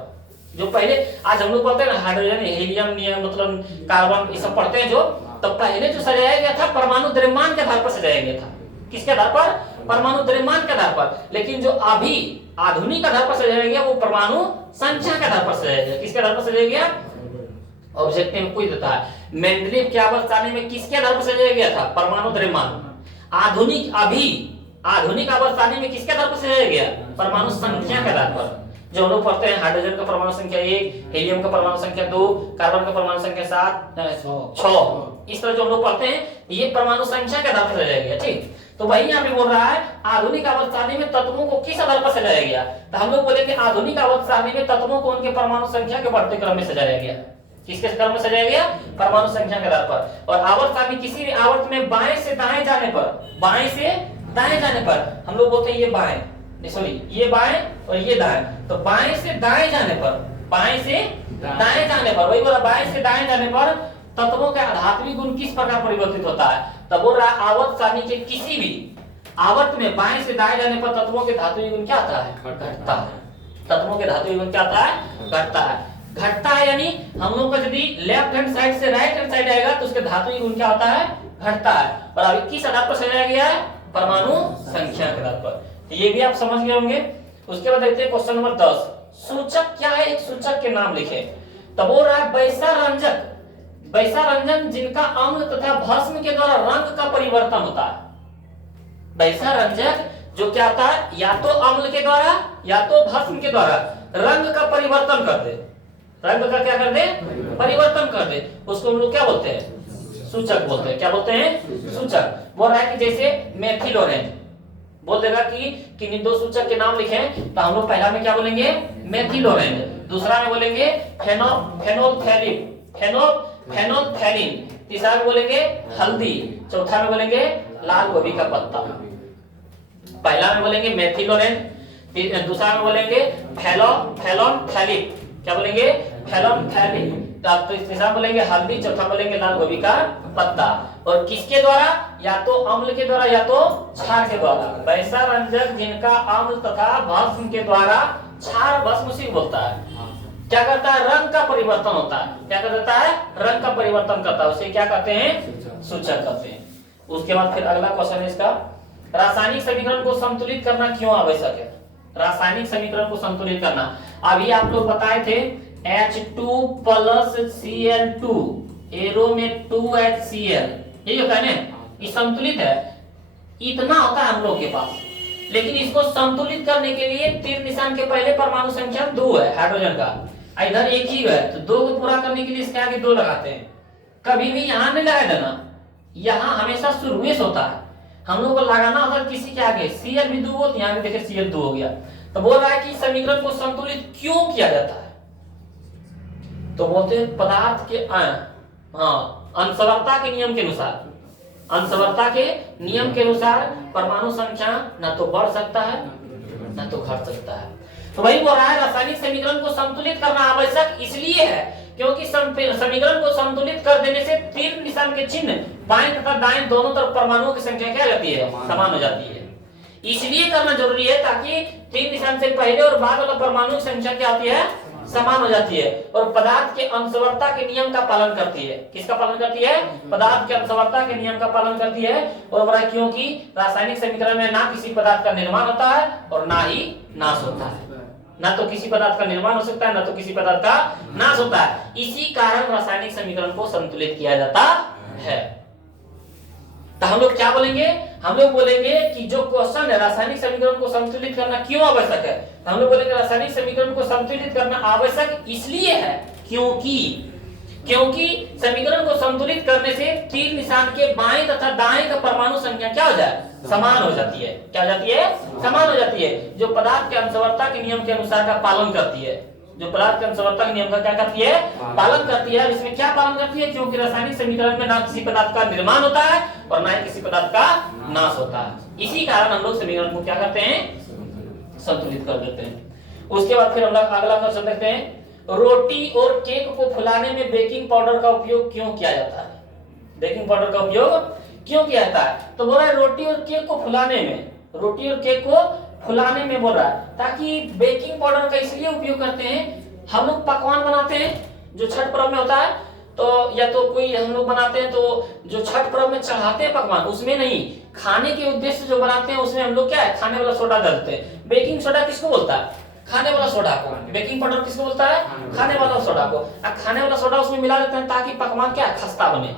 जो पहले आज हम लोग पढ़ते हैं ना हाइड्रोजन, हीलियम, मतलब कार्बन, ये सब पढ़ते हैं जो, तो पहले जो सजाया गया था परमाणु द्रव्यमान के आधार पर सजाया गया था। किसके आधार पर? परमाणु द्रव्यमान के आधार पर। लेकिन जो अभी आधुनिक आधार पर सजाया गया वो परमाणु संख्या के आधार पर सजाया गया। किसके आधार पर सजाया गया? ऑब्जेक्टिव में पूछ देता है मेंडलीव के आवर्त सारणी में किसके आधार पर सजाया गया था? परमाणु द्रव्यमान। आधुनिक आवर्त सारणी में किसके आधार पर सजाया गया? परमाणु संख्या के आधार पर। जो हम लोग पढ़ते हैं हाइड्रोजन का परमाणु संख्या 1, हीलियम का परमाणु संख्या 2, कार्बन का परमाणु संख्या 7, 6, इस तरह जो हम लोग पढ़ते हैं ये परमाणु संख्या के आधार पर सजाया गया। ठीक, तो वही यहाँ पे बोल रहा है आधुनिक आवर्त सारणी में तत्वों को किस आधार पर सजाया गया? तो हम लोग बोलेंगे आधुनिक आवर्त सारणी में तत्वों को उनके परमाणु संख्या के बढ़ते क्रम में सजाया गया। किसके क्रम में सजाया गया? परमाणु संख्या के आधार पर। और आवर्त सारणी किसी भी आवर्त में बाएं से दाएं जाने पर हम लोग बोलते हैं ये बाएं, सॉरी ये बाएं और ये दाएं, तो बाएं से दाएं जाने पर वही बोला बाएं से दाएं जाने पर तत्वों का धात्विक गुण किस प्रकार परिवर्तित होता है? तब बोल रहा है आवर्त सारणी के किसी भी आवर्त में बाएं से दाएं जाने पर तत्वों के धात्विक गुण क्या आता है? घटता है। तत्वों के धात्विक गुण क्या आता है? घटता है। घटता है यानी हम लोग का यदि लेफ्ट हैंड साइड से राइट हैंड साइड आएगा तो उसके धात्विक गुण क्या होता है? घटता है। और अभी किस आधार पर सजाया गया है? परमाणु संख्या के आधार पर। तो ये भी आप समझ गए होंगे। उसके बाद देखते हैं क्वेश्चन नंबर 10, सूचक क्या है? एक सूचक के नाम लिखे। तब बोल रहा है वैसा रंजन जिनका अम्ल तथा भस्म के द्वारा रंग का परिवर्तन होता है। वैसा रंजक जो क्या होता है? या तो अम्ल के द्वारा या तो भस्म के द्वारा रंग का परिवर्तन कर दे। रंग का क्या कर दे? परिवर्तन कर दे। उसको हम लोग क्या बोलते हैं? सूचक बोलते हैं। क्या बोलते हैं? सूचक। बोल रहा है कि जैसे मेथिल ऑरेंज बोल देगा कि किन्हीं दो सूचक के नाम लिखें, तो हम लोग पहला में क्या बोलेंगे? Methyl orange. दूसरा में बोलेंगे फेनोल्फथैलीन। तीसरा में बोलेंगे हल्दी। चौथा में बोलेंगे लाल गोभी का पत्ता। पहला में बोलेंगे मेथिल ऑरेंज, दूसरा में बोलेंगे फेनोल्फथैलीन। क्या बोलेंगे? फेनोल्फथैलीन। तीसरा बोलेंगे हल्दी, चौथा बोलेंगे लाल गोभी का पत्ता। और किसके द्वारा? या तो अम्ल के द्वारा या तो क्षार के द्वारा। वैसा रंजक जिनका अम्ल तथा भस्म के द्वारा क्षार भस्म उसी बोलता है। क्या करता है? रंग का परिवर्तन होता है। क्या करता है? रंग का परिवर्तन करता है। उसे क्या कहते हैं? सूचक कहते हैं। उसके बाद फिर अगला क्वेश्चन है इसका, रासायनिक समीकरण को संतुलित करना क्यों आवश्यक है? रासायनिक समीकरण को संतुलित करना अभी आप लोग बताए थे H2 + Cl2 एरो में 2HCl, यही होता है ना? ये संतुलित है, इतना होता है हम लोग के पास। लेकिन इसको संतुलित करने के लिए तीर निशान के पहले परमाणु संख्या 2 है हाइड्रोजन का, इधर एक ही है, तो 2 को पूरा करने के लिए इसके आगे 2 लगाते हैं। कभी भी यहाँ नहीं लगा देना, यहाँ हमेशा शुरुएश होता है। हम लोग को लगाना होता है किसी के आगे, Cl भी 2 हो तो यहाँ भी देखिए Cl 2 हो गया। तो बोल रहा है कि समीकरण को संतुलित क्यों किया जाता है? तो बोलते हैं पदार्थ के अंशवरता के नियम के अनुसार, अंशवरता के नियम के अनुसार परमाणु संख्या न तो बढ़ सकता है न तो घट सकता है। तो वही बोल रहा है रासायनिक समीकरण को संतुलित करना आवश्यक इसलिए है क्योंकि समीकरण को संतुलित कर देने से तीर निशान के चिन्ह बाएं तथा दाएं दोनों तरफ परमाणुओं की संख्या क्या जाती है? समान हो जाती है। इसलिए करना जरूरी है ताकि तीर निशान से पहले और बाद वाला परमाणु की संख्या क्या होती है? समान हो जाती है और पदार्थ के अंशवरता के नियम का पालन करती है। किसका पालन करती है? पदार्थ के अंशवरता के नियम का पालन करती है। और बड़ा क्योंकि रासायनिक समीकरण में ना किसी पदार्थ का निर्माण होता है और ना ही नाश होता है। ना तो किसी पदार्थ का निर्माण हो सकता है, ना तो किसी पदार्थ का नाश होता है। इसी कारण रासायनिक समीकरण को संतुलित किया जाता है। तो हम लोग क्या बोलेंगे, हम लोग बोलेंगे कि जो क्वेश्चन है रासायनिक समीकरण को संतुलित करना क्यों आवश्यक है, तो हम लोग बोलेंगे रासायनिक समीकरण को संतुलित करना आवश्यक इसलिए है क्योंकि समीकरण को संतुलित करने से तीर निशान के बाएं तथा दाएं का परमाणु संख्या क्या हो जाए, समान हो जाती है। क्या हो जाती है, समान हो जाती है, जो पदार्थ के अंशवर्ता के नियम के अनुसार का पालन करती है, जो पदार्थ के अंशवर्ता के नियम का क्या करती है, पालन करती है। इसमें क्या पालन करती है, क्योंकि रासायनिक समीकरण में ना किसी पदार्थ का निर्माण होता है और ना ही किसी पदार्थ का नाश होता है। इसी कारण हम लोग समीकरण को क्या करते हैं, संतुलित कर देते हैं। उसके बाद फिर हम लोग अगला क्वेश्चन देखते हैं, रोटी और केक को फुलाने में बेकिंग पाउडर का उपयोग क्यों किया जाता है, बेकिंग पाउडर का उपयोग क्यों किया जाता है। तो बोल रहा है रोटी और केक को फुलाने में, रोटी और केक को फुलाने में बोल रहा है, ताकि बेकिंग पाउडर का इसलिए उपयोग करते हैं, हम लोग पकवान बनाते हैं जो छठ पर्व में होता है, तो या तो कोई हम लोग बनाते हैं तो जो छठ पर्व में चढ़ाते हैं पकवान, उसमें नहीं, खाने के उद्देश्य से जो बनाते हैं उसमें हम लोग क्या है, खाने वाला सोडा डालते हैं। बेकिंग सोडा किसको बोलता है, खाने वाला सोडा को। बेकिंग पाउडर किसको बोलता है, खाने वाला सोडा को। खाने वाला सोडा उसमें मिला देते हैं ताकि पकवान क्या खस्ता बने,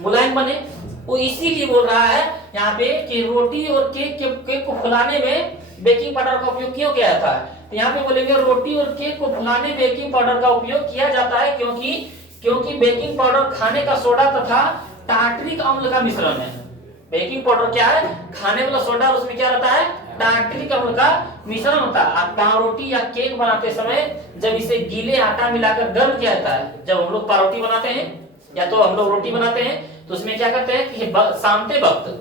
मुलायम बने। वो इसीलिए बोल रहा है यहाँ पे कि रोटी और केक को फुलाने में बेकिंग पाउडर का उपयोग क्यों किया जाता है। तो यहाँ पे बोलेंगे रोटी और केक को फुलाने में बेकिंग पाउडर का उपयोग किया जाता है क्योंकि बेकिंग पाउडर खाने का सोडा तथा टार्टरिक अम्ल का मिश्रण है। बेकिंग पाउडर क्या है, खाने वाला सोडा, और उसमें क्या रहता है, टार्टरिक अम्ल का मिश्रण होता है। आप पावरोटी या केक बनाते समय जब इसे गीले आटा मिलाकर गर्म किया जाता है, जब हम लोग पावरोटी बनाते हैं या तो हम लोग रोटी बनाते हैं तो उसमें क्या करते हैं कि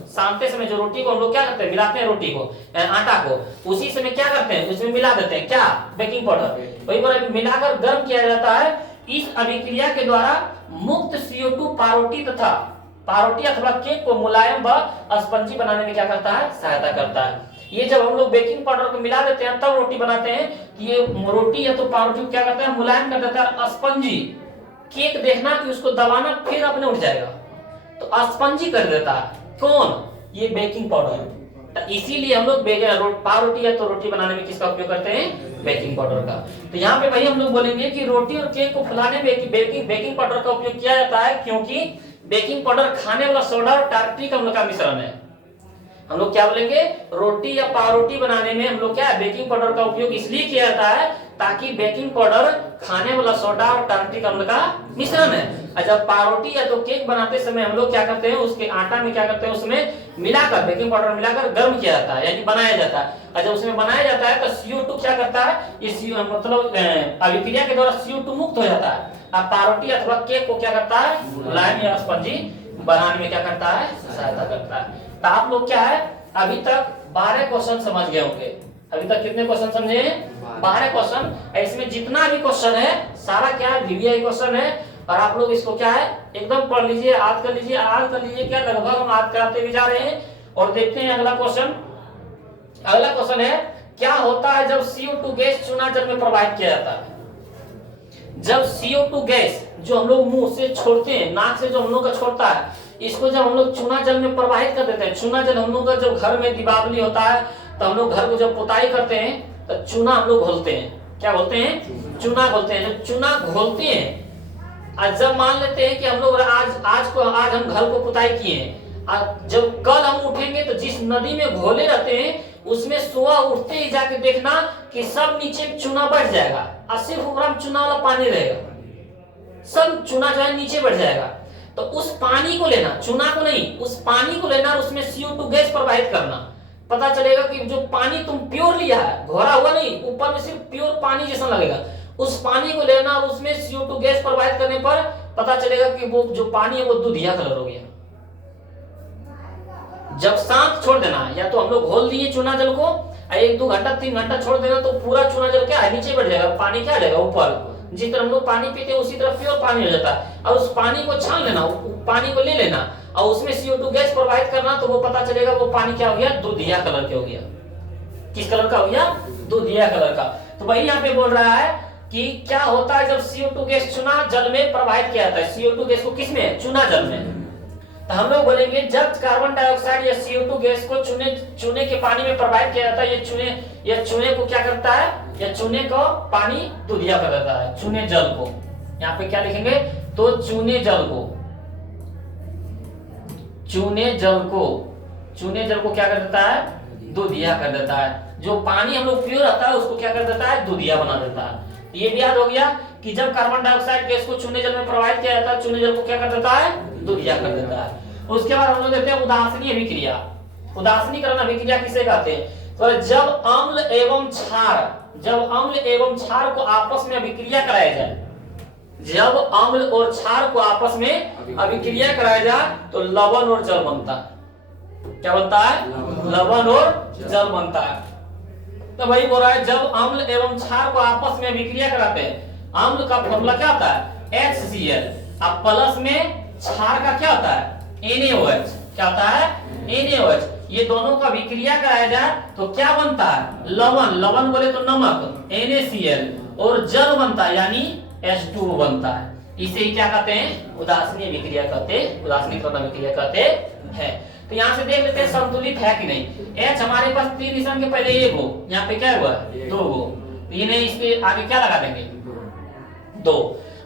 सानते समय जो रोटी को हम लोग क्या करते हैं, मिलाते हैं रोटी को, आटा को, उसी समय क्या करते हैं, उसमें मिला देते हैं क्या, बेकिंग पाउडर। वही बोला मिलाकर गर्म किया जाता है। इस अभिक्रिया के द्वारा मुक्त CO2 पावरोटी अथवा केक को मुलायम व स्पंजी बनाने में क्या करता है, सहायता करता है। ये जब हम लोग बेकिंग पाउडर को मिला देते हैं तब रोटी बनाते हैं, ये रोटी या तो पावरोटी को क्या करता है, मुलायम कर देता है, स्पंजी। केक देखना कि उसको दबाना फिर अपने उठ जाएगा, तो स्पंजी कर देता है कौन, ये बेकिंग पाउडर। तो इसीलिए हम लोग पावरोटी या तो रोटी बनाने में किसका उपयोग करते हैं, बेकिंग पाउडर का। तो यहाँ पे भाई हम लोग बोलेंगे कि रोटी और केक को फुलाने में बेकिंग पाउडर का उपयोग किया जाता है क्योंकि बेकिंग पाउडर खाने वाला सोडा और टार्टरिक अम्ल का मिश्रण है। हम लोग क्या बोलेंगे, रोटी या पावरोटी बनाने में हम लोग क्या है, बेकिंग पाउडर का उपयोग इसलिए किया जाता है ताकि बेकिंग पाउडर खाने वाला सोडा और टार्टरिक अम्ल का मिश्रण है। जब पावरोटी या तो केक बनाते समय हम लोग क्या करते हैं, उसके आटा में क्या करते हैं, उसमें मिलाकर बेकिंग पाउडर मिलाकर गर्म किया जाता है, यानी बनाया जाता है। और जब उसमें बनाया जाता है तो CO2 क्या करता है, इस मतलब अभिक्रिया के द्वारा CO2 मुक्त हो जाता है। अब पावरोटी अथवा केक को क्या करता है, मुलायम या स्पंजी बनाने में क्या करता है, सहायता करता है। तो आप लोग क्या है, अभी तक 12 क्वेश्चन समझ गए होंगे। अभी तक कितने क्वेश्चन समझे, 12 क्वेश्चन। इसमें जितना भी क्वेश्चन है सारा क्या है, VVI क्वेश्चन है। और आप लोग इसको क्या है, एकदम पढ़ लीजिए, याद कर लीजिए, क्या लगभग हम याद कराते भी जा रहे हैं। और देखते हैं अगला क्वेश्चन। अगला क्वेश्चन है, क्या होता है जब CO2 गैस चूना जल में प्रवाहित किया जाता है। जब CO2 गैस जो हम लोग मुंह से छोड़ते हैं, नाक से जो हम लोग का छोड़ता है, इसको जब हम लोग चूना जल में प्रवाहित कर देते हैं। चूना जल हम लोग का जब घर में दीपावली होता है तो हम लोग घर को जब पुताई करते हैं तो चूना हम लोग घोलते हैं। क्या बोलते हैं, चूना घोलते हैं। जब चूना घोलते हैं, आज जब मान लेते हैं कि हम लोग आज हम घर को पुताई किए हैं, जब कल हम उठेंगे तो जिस नदी में घोले रहते हैं उसमें सुबह उठते ही जाके देखना कि सब नीचे चूना बढ़ जाएगा और सिर्फ ऊपर में चूना वाला पानी रहेगा, सब चूना जो है नीचे बढ़ जाएगा। तो उस पानी को लेना, चूना को नहीं, उस पानी को लेना और उसमें CO2 गैस प्रवाहित करना। पता चलेगा कि जो पानी तुम प्योर लिया है, घोरा हुआ नहीं, ऊपर में सिर्फ प्योर पानी जैसा लगेगा, उस पानी को लेना और उसमें CO2 गैस प्रवाहित करने पर पता चलेगा कि वो जो पानी है वो दूधिया कलर हो गया। जब शांत छोड़ देना, या तो हम लोग घोल दिए चूना जल को, 1-2 घंटा 3 घंटा छोड़ देना तो पूरा चूना जल क्या है, नीचे बढ़ जाएगा, पानी क्या जाएगा ऊपर। जिस तरह हम लोग पानी पीते हैं उसी तरह प्योर पानी हो जाता है। और उस पानी को छान लेना, पानी को ले लेना और उसमें CO2 गैस प्रवाहित करना, तो वो पता चलेगा वो पानी क्या हो गया, दूधिया कलर के हो गया। किस कलर का हो गया, दूधिया कलर का। तो वही यहाँ पे बोल रहा है कि क्या होता है जब CO2 गैस चूना जल में प्रवाहित किया जाता है। CO2 गैस को किसमें, चूना जल में। तो हम लोग बोलेंगे जब कार्बन डाइऑक्साइड या CO2 गैस को चूने के पानी में प्रवाहित किया जाता है, ये चूने को क्या करता है, या चूने को पानी दूधिया कर देता है, चूने जल को। यहाँ पे क्या लिखेंगे, तो चूने जल को, चूने जल को, चूने जल को क्या कर देता है, दूधिया कर देता है। जो पानी हम लोग प्योर रहता है उसको क्या कर देता है, दूधिया बना देता है। ये भी याद हो गया कि जब कार्बन डाइऑक्साइड गैस को चूने जल में प्रवाहित किया जाता है, चूने जल को क्या कर देता है, दूधिया कर देता है। उसके बाद हम लोग देखते हैं उदासीनी अभिक्रिया। उदासीनीकरण अभिक्रिया किसे कहते हैं, तो जब अम्ल एवं क्षार, जब अम्ल एवं क्षार को आपस में अभिक्रिया कराया जाए, जब अम्ल और क्षार को आपस में अभिक्रिया कराया जाए तो लवण और जल बनता है। क्या बनता है, लवण और जल बनता है। तो वही बोल रहा है जब अम्ल एवं क्षार को आपस में अभिक्रिया कराते हैं, अम्ल का फॉर्मूला क्या होता है, HCl, अब प्लस में क्षार का क्या होता है, NaOH। क्या होता है, NaOH। ये दोनों का अभिक्रिया कराया जाए तो क्या बनता है, लवण, लवण बोले तो नमक NaCl, और जल बनता है यानी H2O बनता है। इसे ही क्या कहते हैं, उदासीनी अभिक्रिया कहते हैं, उदासीनीकरण अभिक्रिया कहते हैं। तो यहाँ से देख लेते हैं संतुलित है कि नहीं। H हमारे पास 3 निशान के पहले 1 हो, यहाँ पे क्या हुआ, 2 हो, इन्हें इसके आगे क्या लगा देंगे, 2।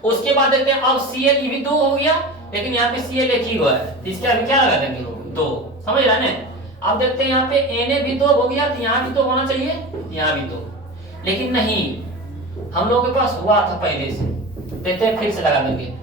उसके बाद देखते हैं अब Cl, ये भी 2 हो गया, लेकिन यहाँ पे Cl एक ही हुआ है, इसके आगे क्या लगा देंगे, 2। समझ रहे हैं। अब देखते हैं यहाँ पे Na भी 2 हो गया, तो यहाँ भी 2 होना चाहिए, यहाँ भी 2, लेकिन नहीं, हम लोग के पास हुआ था पहले से। देखते हैं, फिर से लगा देंगे।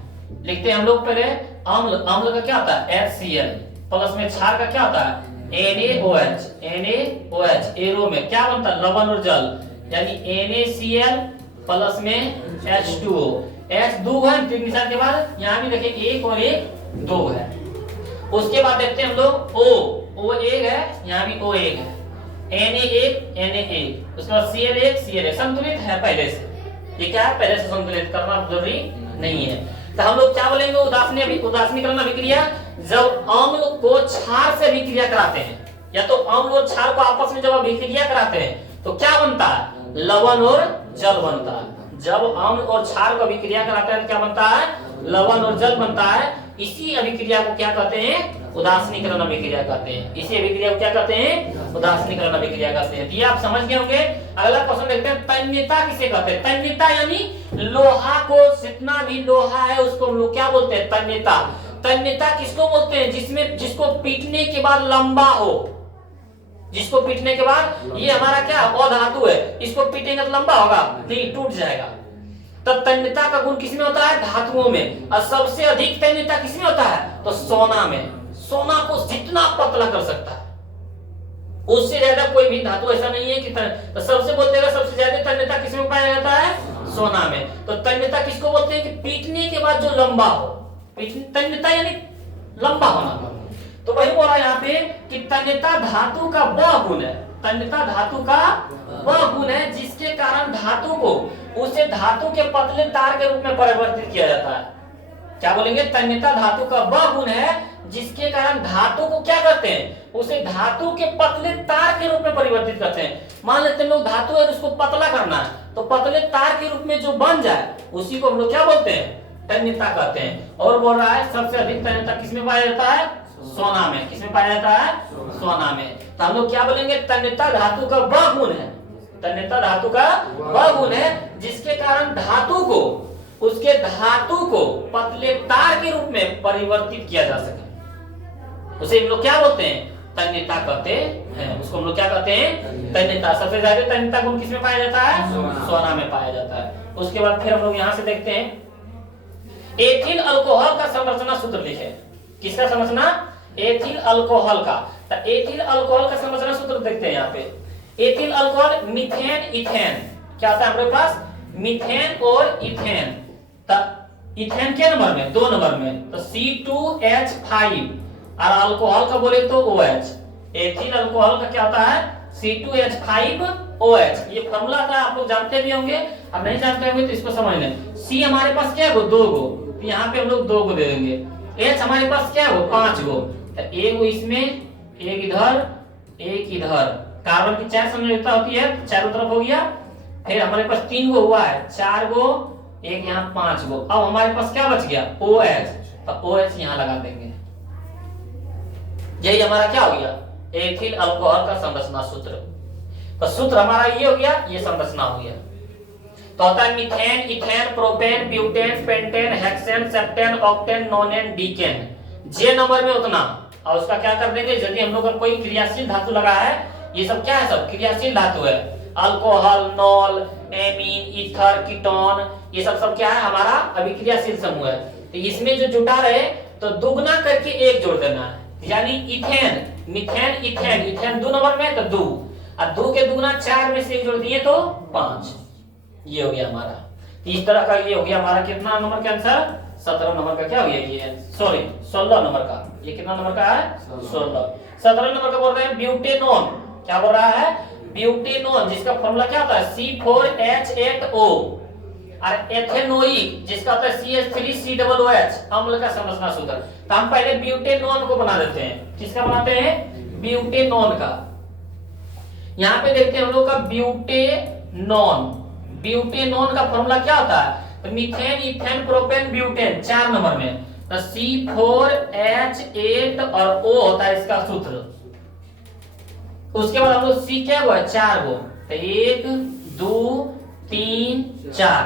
लिखते हैं हम लोग पहले अम्ल, अम्ल का क्या होता है, HCl, प्लस में क्षार का क्या होता है, NaOH, NaOH, एरो में क्या बनता है, लवण और जल, यानी NaCl प्लस में H2O, H 2 है, 3 निशान के बाद यहाँ भी देखिए 1 और 1 2 है। उसके बाद देखते हैं हम लोग O 1 है, यहाँ भी O 1 है, Na1 उसके बाद Cl1 संतुलित है पहले से। ये क्या है, पहले से संतुलित करना जरूरी नहीं है। तो हम लोग क्या बोलेंगे, उदासीनीकरण अभिक्रिया, जब अम्ल को क्षार से अभिक्रिया कराते हैं, या तो अम्ल और क्षार को आपस में जब अभिक्रिया कराते हैं तो क्या बनता है, लवण और जल बनता है। जब अम्ल और क्षार को अभिक्रिया कराते हैं तो क्या बनता है, लवण और जल बनता है। इसी अभिक्रिया को क्या कहते हैं, उदासीनीकरण अभिक्रिया कहते हैं। इसी अभिक्रिया को क्या कहते हैं, उदासीनीकरण अभिक्रिया कहते हैं। ये आप समझ गए होंगे। अगला क्वेश्चन देखते हैं, तन्यता किसे कहते हैं। तन्यता यानी लोहा को, जितना भी लोहा है उसको हम लोग क्या बोलते हैं, तन्यता। तन्यता किसको बोलते हैं, जिसमें, जिसको पीटने के बाद लंबा हो, जिसको पीटने के बाद, ये हमारा क्या अधातु है, इसको पीटेंगे तो लंबा होगा नहीं, टूट जाएगा। तब तन्यता का गुण किसमें होता है, धातुओं में, और सबसे अधिक तन्यता किसमें होता है, तो सोना में। सोना को जितना पतला कर सकता है, उससे ज्यादा कोई भी धातु ऐसा नहीं है कि तो सबसे बोलते हैं सबसे ज्यादा तन्यता किसमें पाया जाता है, सोना में। तो तन्यता किसको बोलते हैं कि पीटने के बाद जो लंबा हो, तन्यता यानी लंबा होना। तो वही बोला यहाँ पे कि तन्यता धातु का वह गुण है, तन्यता धातु का वह गुण है जिसके कारण धातु को उसे धातु के पतले तार के रूप में परिवर्तित किया जाता है। क्या बोलेंगे, तन्यता धातु का वह गुण है जिसके कारण धातु को क्या करते हैं, उसे धातु के पतले तार के रूप में परिवर्तित करते हैं। मान लेते हैं लोग धातु है उसको पतला करना है, तो पतले तार के रूप में जो बन जाए उसी को हम लोग क्या बोलते हैं, तन्यता कहते हैं। और बोल रहा है सबसे अधिक तन्यता किसमें पाया जाता है, सोना में। किसमें पाया जाता है, सोना में। तो हम लोग क्या बोलेंगे, तन्यता धातु का वह गुण है, तन्यता धातु का वह गुण है जिसके कारण धातु को, उसके धातु को पतले तार के रूप में परिवर्तित किया जा सके, उसे हम लोग क्या बोलते हैं, तन्यता कहते हैं। उसको हम लोग क्या कहते हैं, तन्यता। सबसे ज्यादा तन्यता गुण किसमें पाया जाता है, सोना में पाया जाता है। उसके बाद फिर हम लोग यहाँ से देखते हैं, एथिल अल्कोहल का संरचना सूत्र लिखे। किसका संरचना, एथिल अल्कोहल का। तो एथिल अल्कोहल का संरचना सूत्र देखते हैं यहाँ पे। एथिल अल्कोहल मीथेन इथेन, क्या आता है हमारे पास, मीथेन और इथेन। तो इथेन क्या नंबर में, 2 नंबर में, तो C2H5, और अल्कोहल का बोले तो OH। एथिल अल्कोहल का क्या होता है, C2H5OH। ये फॉर्मूला था, आप लोग जानते भी होंगे, अब नहीं जानते होंगे तो इसको समझ लें। C हमारे पास क्या है, 2 गो, तो यहाँ पे हम लोग 2 गो दे देंगे। H हमारे पास क्या है, 5 गो, एक इसमें, एक इधर, एक इधर। कार्बन की 4 संयोजकता होती है, चारों तरफ हो गया। फिर हमारे पास 3 गो हुआ है, 4 गो, एक यहाँ 5 गो। अब हमारे पास क्या बच गया, OH, तो OH यहाँ लगा देंगे। यही हमारा क्या हो गया, एथिल अल्कोहल का संरचना सूत्र। तो सूत्र हमारा ये हो गया, ये संरचना हो गया। तो होता है methane, ethane, propane, butane, pentane, hexane, heptane, octane, nonane, decane. जे नंबर में उतना, और उसका क्या कर देंगे, यदि हम लोग का कोई क्रियाशील धातु लगा है, ये सब क्या है, सब क्रियाशील धातु है। Alcohol, knoll, amine, ether, ketone, ये सब क्या है, हमारा अभिक्रियाशील समूह है। तो इसमें जो जुटा रहे तो दुगना करके एक जोड़ देना है, यानी ethane, methane, ethane, ethane 2 number में तो 2, और 2 के दुगना 4 में से एक जोड़ दिए तो 5। ये हो गया हमारा। तो इस तरह का ये हो गया हमारा कितना नंबर का आंसर, 17 नंबर का क्या हो गया, ये सॉरी 16 नंबर का। ये कितना नंबर का है, 16। 17 नंबर का बोल रहे हैं ब्यूटेनॉन। क्या बोल रहा है, ब्यूटेनॉन, जिसका फॉर्मूला क्या होता है, C4H8O। और एथेनोइक, जिसका होता है CH3COOH, अम्ल का संरचना सूत्र। तो हम पहले ब्यूटेनॉन को बना देते हैं। किसका बनाते हैं, ब्यूटेनॉन का। यहाँ पे देखते हैं हम लोग का ब्यूटेनॉन। ब्यूटेनॉन का फॉर्मूला क्या होता है, तो methane, ethane, propane, butane 4 number में, तो C4H8 और O होता है इसका सूत्र। उसके बाद हम लोग C क्या हुआ, 4 गो, तो 1 2 3 4।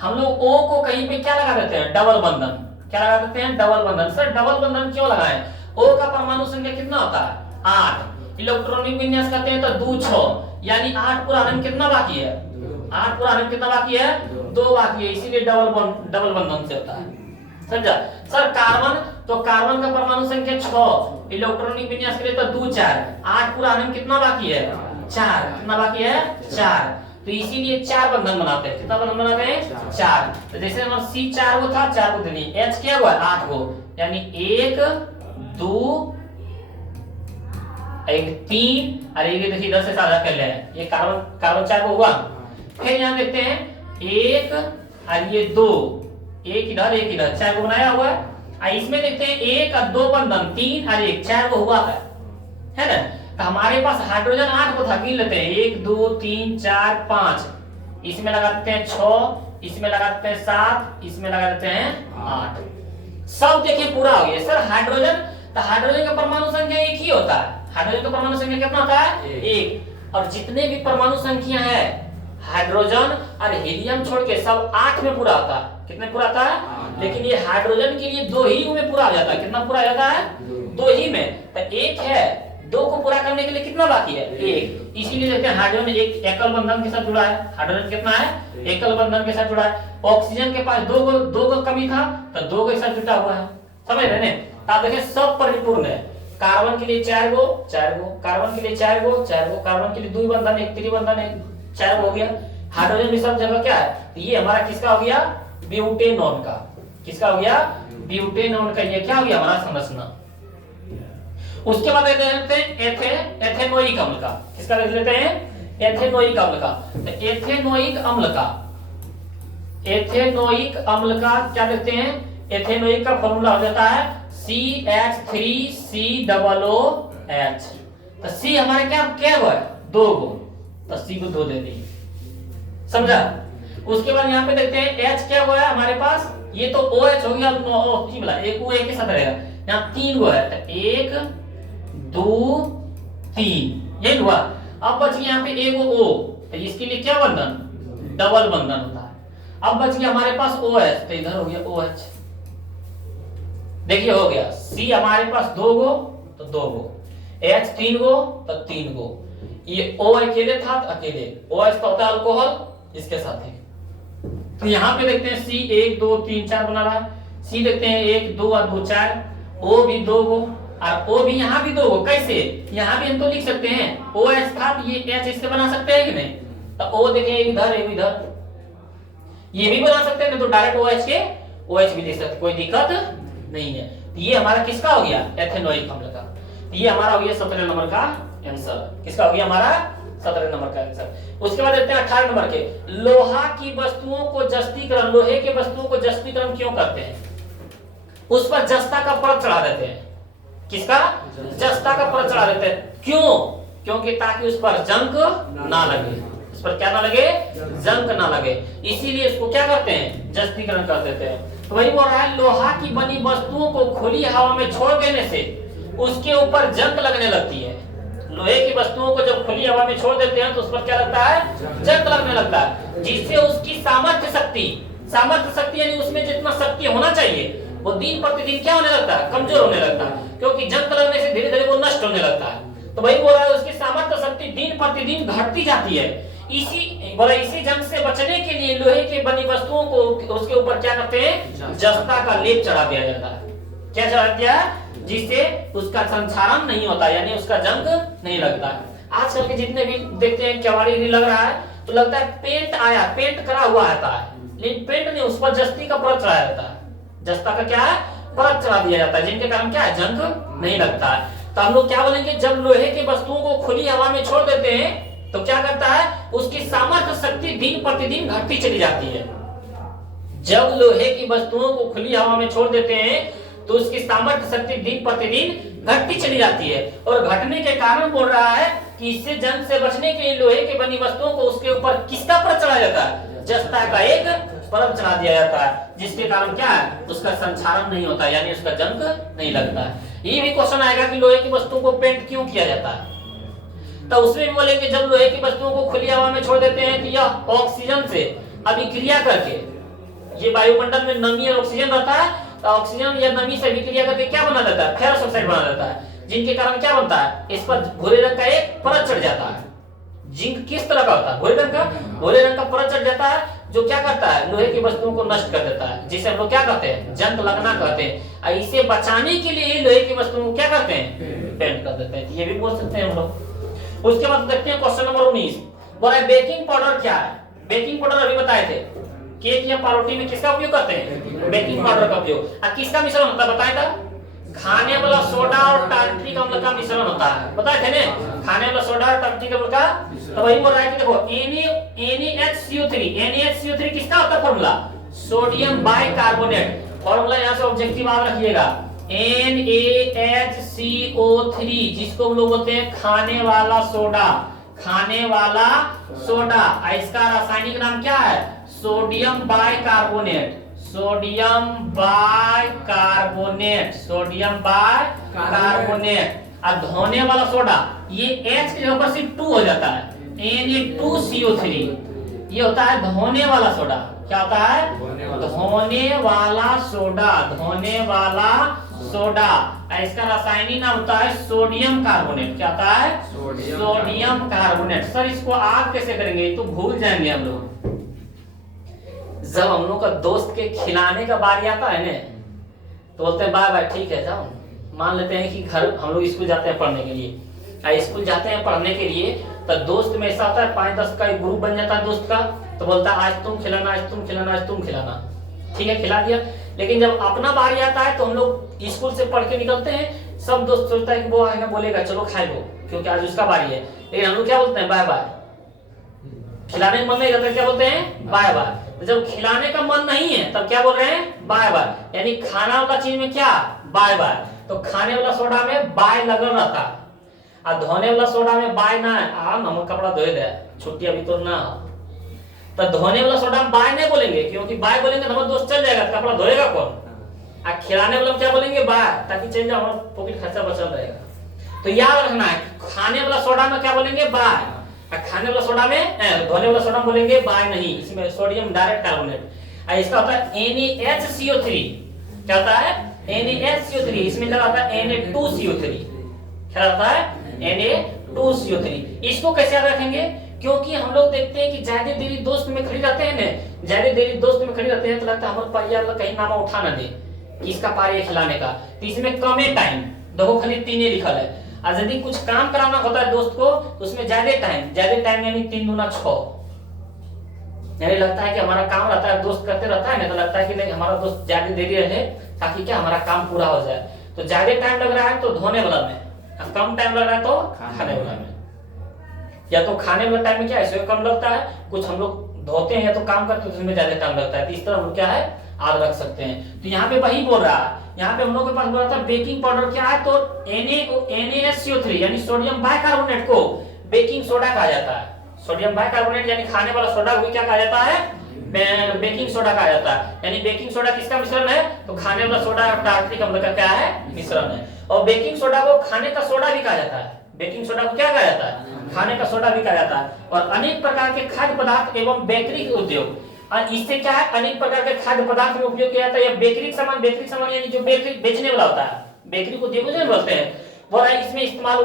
हम लोग O को कहीं पे क्या लगा देते हैं, डबल बंधन। क्या लगा देते हैं, डबल बंधन। सर डबल बंधन क्यों लगाएं, O का परमाणु संख्या कितना होता है, 8। इलेक्ट्रॉनिक विन्यास करते हैं तो 2 6, यानी 8 पूरा आने में कितना बाकी है, 8 पूरा आने में कितना बाकी है, 2 बाकी है, इसीलिए डबल बंधन से होता है। समझा। सर कार्बन, तो कार्बन का परमाणु संख्या 6, इलेक्ट्रॉनिक विन्यास के लिए तो 2 4, 8 पूरा आने में कितना बाकी है, 4। कितना बाकी है, 4। तो इसीलिए 4 बंधन बनाते हैं। कितना बंधन बनाते हैं, 4। तो जैसे हमारा C 4 गो था, 4 को दे दिए, H क्या हुआ, 8 गो, यानी 1 2 1 3, और ये देखिए इधर से साझा कर ले, ये कार्बन 4 को हुआ। फिर यहाँ देखते हैं 1 और ये 2, एक इधर 4 को बनाया हुआ है। इसमें देखते हैं 1 और 2 बंधन, 3 और 1, 4 को हुआ है ना। तो हमारे पास हाइड्रोजन 8 को था, गिन लेते हैं 1 2 3 4 5, इसमें लगा देते हैं 6, इसमें लगा देते हैं 7, इसमें लगा देते हैं 8। सब देखिए पूरा हो गया। सर हाइड्रोजन, तो हाइड्रोजन का परमाणु संख्या एक ही होता है। हाइड्रोजन का परमाणु संख्या कितना होता है, 1। और जितने भी परमाणु संख्या है हाइड्रोजन और हीलियम छोड़ के सब 8 में पूरा होता है। कितने पूरा आता है, लेकिन ये हाइड्रोजन के लिए 2 ही में पूरा हो जाता है। कितना पूरा हो जाता है, 2 ही में। तो 1 है, 2 को पूरा करने के लिए कितना बाकी है, 1। इसीलिए देखते हैं हाइड्रोजन एक एकल बंधन के साथ जुड़ा है। हाइड्रोजन कितना है, एकल बंधन के साथ जुड़ा है। ऑक्सीजन के पास 2 को कमी था, तो 2 के साथ जुटा हुआ है। समझ रहे हैं। आप देखें सब परिपूर्ण है। कार्बन के लिए 4 गो, कार्बन के लिए 4 गो, कार्बन के लिए 2 बंधन, एक त्रिबंधन, 4 हो गया। हाइड्रोजन भी सब जगह क्या है, तो ये हमारा किसका हो गया, ब्यूटेनॉन का। किसका हो गया, ब्यूटेनॉन का। ये क्या हो गया हमारा संरचना। उसके बाद देखते हैं एथेनोइक अम्ल का। किसका देख लेते हैं, एथेनोइक अम्ल का। तो एथेनोइक अम्ल का क्या देखते हैं, एथेनोइक का फॉर्मूला हो जाता है CH3COOH। तो C हमारे क्या हुआ है, 2 गो, तो C को 2 दे दी। समझा। उसके बाद यहाँ पे देखते हैं H क्या हुआ है हमारे पास, ये तो OH हो गया, एक O एक के साथ रहेगा। यहाँ 3 गो है, तो 1 2 3, यही हुआ। अब बच गया यहाँ पे एक O, तो इसके लिए क्या बंधन, डबल बंधन होता है। अब बच गया हमारे पास OH, तो इधर हो गया OH। देखिए हो गया। C हमारे पास 2 गो, तो 2 गो, H 3 गो, तो 3 गो। ये O अकेले था तो अकेले, OH तो होता है अल्कोहल, इसके साथ है। तो यहाँ पे देखते हैं C 1 2 3 4 बना रहा है। C देखते हैं 1 2 और 2 4, O भी 2 गो, और O भी यहाँ भी 2 गो। कैसे, यहाँ भी हम तो लिख सकते हैं OH था, तो ये H इससे बना सकते हैं कि नहीं। तो O देखें इधर, इधर, ये भी बना सकते हैं, तो डायरेक्ट OH के OH भी लिख सकते, कोई दिक्कत नहीं है। तो ये हमारा किसका हो गया, एथेनोइक अम्ल का। ये हमारा हो गया 17 नंबर का आंसर। किसका हो गया हमारा, 17 नंबर का आंसर। उसके बाद देखते हैं 18 नंबर के, लोहा की वस्तुओं को जस्तीकरण, लोहे के वस्तुओं को जस्तीकरण क्यों करते हैं, उस पर जस्ता का परत चढ़ा देते हैं। किसका, जस्ता का परत चढ़ा देते हैं। क्यों, क्योंकि ताकि उस पर जंग ना लगे, उस पर क्या ना लगे, जंग ना लगे, इसीलिए इसको क्या करते हैं, जस्तीकरण कर देते हैं। तो वही बोल रहा है, लोहा की बनी वस्तुओं को खुली हवा में छोड़ देने से उसके ऊपर जंग लगने लगती है। लोहे की वस्तुओं को जब खुली हवा में छोड़ देते हैं तो उस पर क्या लगता है, जंग लगने लगता है, जिससे उसकी सामर्थ्य शक्ति यानी उसमें जितना शक्ति होना चाहिए वो दिन प्रतिदिन क्या होने लगता है, कमजोर होने लगता है, क्योंकि जंग लगने से धीरे धीरे वो नष्ट होने लगता है। तो वही बोल रहा है उसकी सामर्थ्य शक्ति दिन प्रतिदिन घटती जाती है। इसी जंग से बचने के लिए लोहे की बनी वस्तुओं को उसके ऊपर क्या करते हैं, जस्ता का लेप चढ़ा दिया जाता है। क्या चढ़ा दिया, जिससे उसका संक्षारण नहीं होता, यानी उसका जंग नहीं लगता है। आजकल के जितने भी देखते हैं केवाड़ी लग रहा है तो लगता है पेंट करा हुआ आता है, लेकिन पेंट नहीं, उस पर जस्ती का परत चढ़ाया जाता है। जस्ता का क्या है, परत चढ़ा दिया जाता है, जिनके कारण क्या है, जंग नहीं लगता है। तो हम लोग क्या बोलेंगे, जब लोहे की वस्तुओं को खुली हवा में छोड़ देते हैं तो क्या करता है, उसकी सामर्थ्य शक्ति दिन प्रतिदिन घटती चली जाती है। जब लोहे की वस्तुओं को खुली हवा में छोड़ देते हैं तो उसकी सामर्थ्य शक्ति दिन प्रतिदिन घटती चली जाती है, और घटने के कारण बोल रहा है कि इससे जंग से बचने के लिए लोहे की बनी वस्तुओं को उसके ऊपर किसका परत चढ़ाया जाता है, जस्ता का एक परत चढ़ा दिया जाता है, जिसके कारण क्या है, उसका संक्षारण नहीं होता, यानी उसका जंग नहीं लगता है। ये भी क्वेश्चन आएगा कि लोहे की वस्तुओं को पेंट क्यों किया जाता है, तो उसमें भी बोलेंगे जब लोहे की वस्तुओं को खुली हवा में छोड़ देते हैं कि यह ऑक्सीजन से अभिक्रिया करके, ये वायुमंडल में नमी और ऑक्सीजन रहता है, तो ऑक्सीजन या नमी से अभिक्रिया करके क्या बना देता है, फेरस ऑक्साइड बना देता है, जिनके कारण क्या बनता है, इस पर भूरे रंग का एक परत चढ़ जाता है। जिंक किस तरह का होता है, भूरे रंग का परत चढ़ जाता है, जो क्या करता है, लोहे की वस्तुओं को नष्ट कर देता है, जिसे हम लोग क्या कहते हैं, जंग लगना कहते हैं। इसे बचाने के लिए लोहे की वस्तुओं को क्या करते हैं, पेंट कर देते हैं, ये भी बोल सकते हैं हम लोग। उसके बाद देखते हैं क्वेश्चन नंबर 19, बोला है बेकिंग पाउडर क्या है। बेकिंग पाउडर अभी बताए थे, केक या पाउरोटी में किसका उपयोग करते हैं, बेकिंग पाउडर का उपयोग। और किसका मिश्रण होता है बताया था, खाने वाला सोडा और टार्ट्रिक अम्ल का मिश्रण होता है, बताए थे ना, खाने वाला सोडा और टार्ट्रिक अम्ल का। तो वही बोल रहा है कि देखो NaHCO3 किसका होता है फॉर्मूला, सोडियम बाइकार्बोनेट। फॉर्मूला यहाँ से ऑब्जेक्टिव आप रखिएगा, NaHCO3, जिसको हम लोग बोलते हैं खाने वाला सोडा, इसका रासायनिक नाम क्या है, सोडियम बाइकार्बोनेट। और धोने वाला सोडा, ये H के ऊपर सिर्फ 2 हो जाता है, Na2CO3, ये होता है धोने वाला सोडा। क्या होता है, धोने वाला सोडा। इसका रासायनिक नाम होता है सोडियम कार्बोनेट। क्या होता है, सोडियम कार्बोनेट। सर इसको आप कैसे करेंगे, तो भूल जाएंगे हम लोग। जब हम लोग का दोस्त के खिलाने का बारी आता है ना, तो बोलते हैं बाय बाय, ठीक है जाओ। मान लेते हैं कि घर हम लोग स्कूल जाते हैं पढ़ने के लिए, तो दोस्त में ऐसा होता है 5-10 का एक ग्रुप बन जाता है दोस्त का, तो बोलता है आज तुम खिलाना, आज तुम खिलाना, आज तुम खिलाना, ठीक है खिला दिया। लेकिन जब अपना बारी आता है तो हम लोग स्कूल से पढ़ के निकलते हैं, सब दोस्त सोचता है कि वो आएगा बोलेगा चलो खाए लो, क्योंकि आज उसका बारी है। लेकिन हम लोग क्या बोलते हैं, बाय बाय। खिलाने का मन नहीं करता, क्या बोलते हैं, बाय बाय। तो जब खिलाने का मन नहीं है तब क्या बोल रहे हैं, बाय बाय। यानी खाना वाला चीज में क्या, बाय बाय। तो खाने वाला सोडा में बाय लगल रहता, और धोने वाला सोडा में बाय ना है, नमक कपड़ा धोए दे, छुट्टी अभी तो ना। तो धोने वाला सोडा में बाय नहीं बोलेंगे, क्योंकि बाय बोलेंगे तो हमारा दोस्त चल जाएगा, कपड़ा धोएगा कौन। और खिलाने वाला क्या बोलेंगे, बाय, ताकि चल जाए, हमारा पॉकेट खर्चा बचल रहेगा। तो याद रखना है, खाने वाला सोडा में क्या बोलेंगे, बाय, और खाने वाला सोडा में, धोने वाला सोडा में बोलेंगे बाय नहीं, इसमें सोडियम डायरेक्ट कार्बोनेट। इसका होता है NaHCO3। क्या होता है, NaHCO3, इसमें क्या होता है Na2CO3। क्या होता है, Na2CO3। इसको कैसे याद रखेंगे, क्योंकि हम लोग देखते हैं कि ज्यादा देरी दोस्त में खड़ी रहते हैं ना, तो लगता है हमारे परिवार का कहीं नाम उठा ना दे, किसका पारी है खिलाने का। तो इसमें कम टाइम, देखो खाली 3 लिखल है। और यदि कुछ काम कराना होता है दोस्त को तो उसमें ज्यादा टाइम यानी 3 दूना 6, यानी लगता है कि हमारा काम रहता है, दोस्त करते रहता है ना, तो लगता है कि नहीं हमारा दोस्त ज्यादा देरी रहे ताकि क्या हमारा काम पूरा हो जाए। तो ज्यादा टाइम लग रहा है तो धोने वाला में, कम टाइम लग रहा है तो खाने वाला में। या तो खाने वाला टाइम में क्या है, कम लगता है, कुछ हम लोग धोते हैं तो काम करते हैं उसमें ज्यादा टाइम लगता है। तो इस तरह हम क्या है याद रख सकते हैं। तो यहाँ पे वही बोल रहा है, यहाँ पे हम लोग के पास बोला था बेकिंग पाउडर क्या है, तो NaHCO3 यानी सोडियम बाइकार्बोनेट को बेकिंग सोडा कहा जाता है। सोडियम बाइकार्बोनेट यानी खाने वाला सोडा को क्या कहा जाता है, बेकिंग सोडा कहा जाता है। यानी बेकिंग सोडा किसका मिश्रण है, तो खाने वाला सोडा और टार्ट्रिक अम्ल का क्या है, मिश्रण है। और बेकिंग सोडा को खाने का सोडा भी कहा जाता है। बेकिंग सोडा को क्या कहा जाता है? खाने का सोडा भी कहा जाता है। और अनेक प्रकार के खाद्य पदार्थ एवं बेकरी के उद्योग, इससे क्या है, अनेक प्रकार के खाद्य पदार्थ में उपयोग किया जाता है। या बेकरी सामान यानी जो बेकरी बेचने वाला होता है, बेकरी को उद्योग बोलते हैं, वो है इसमें इस्तेमाल,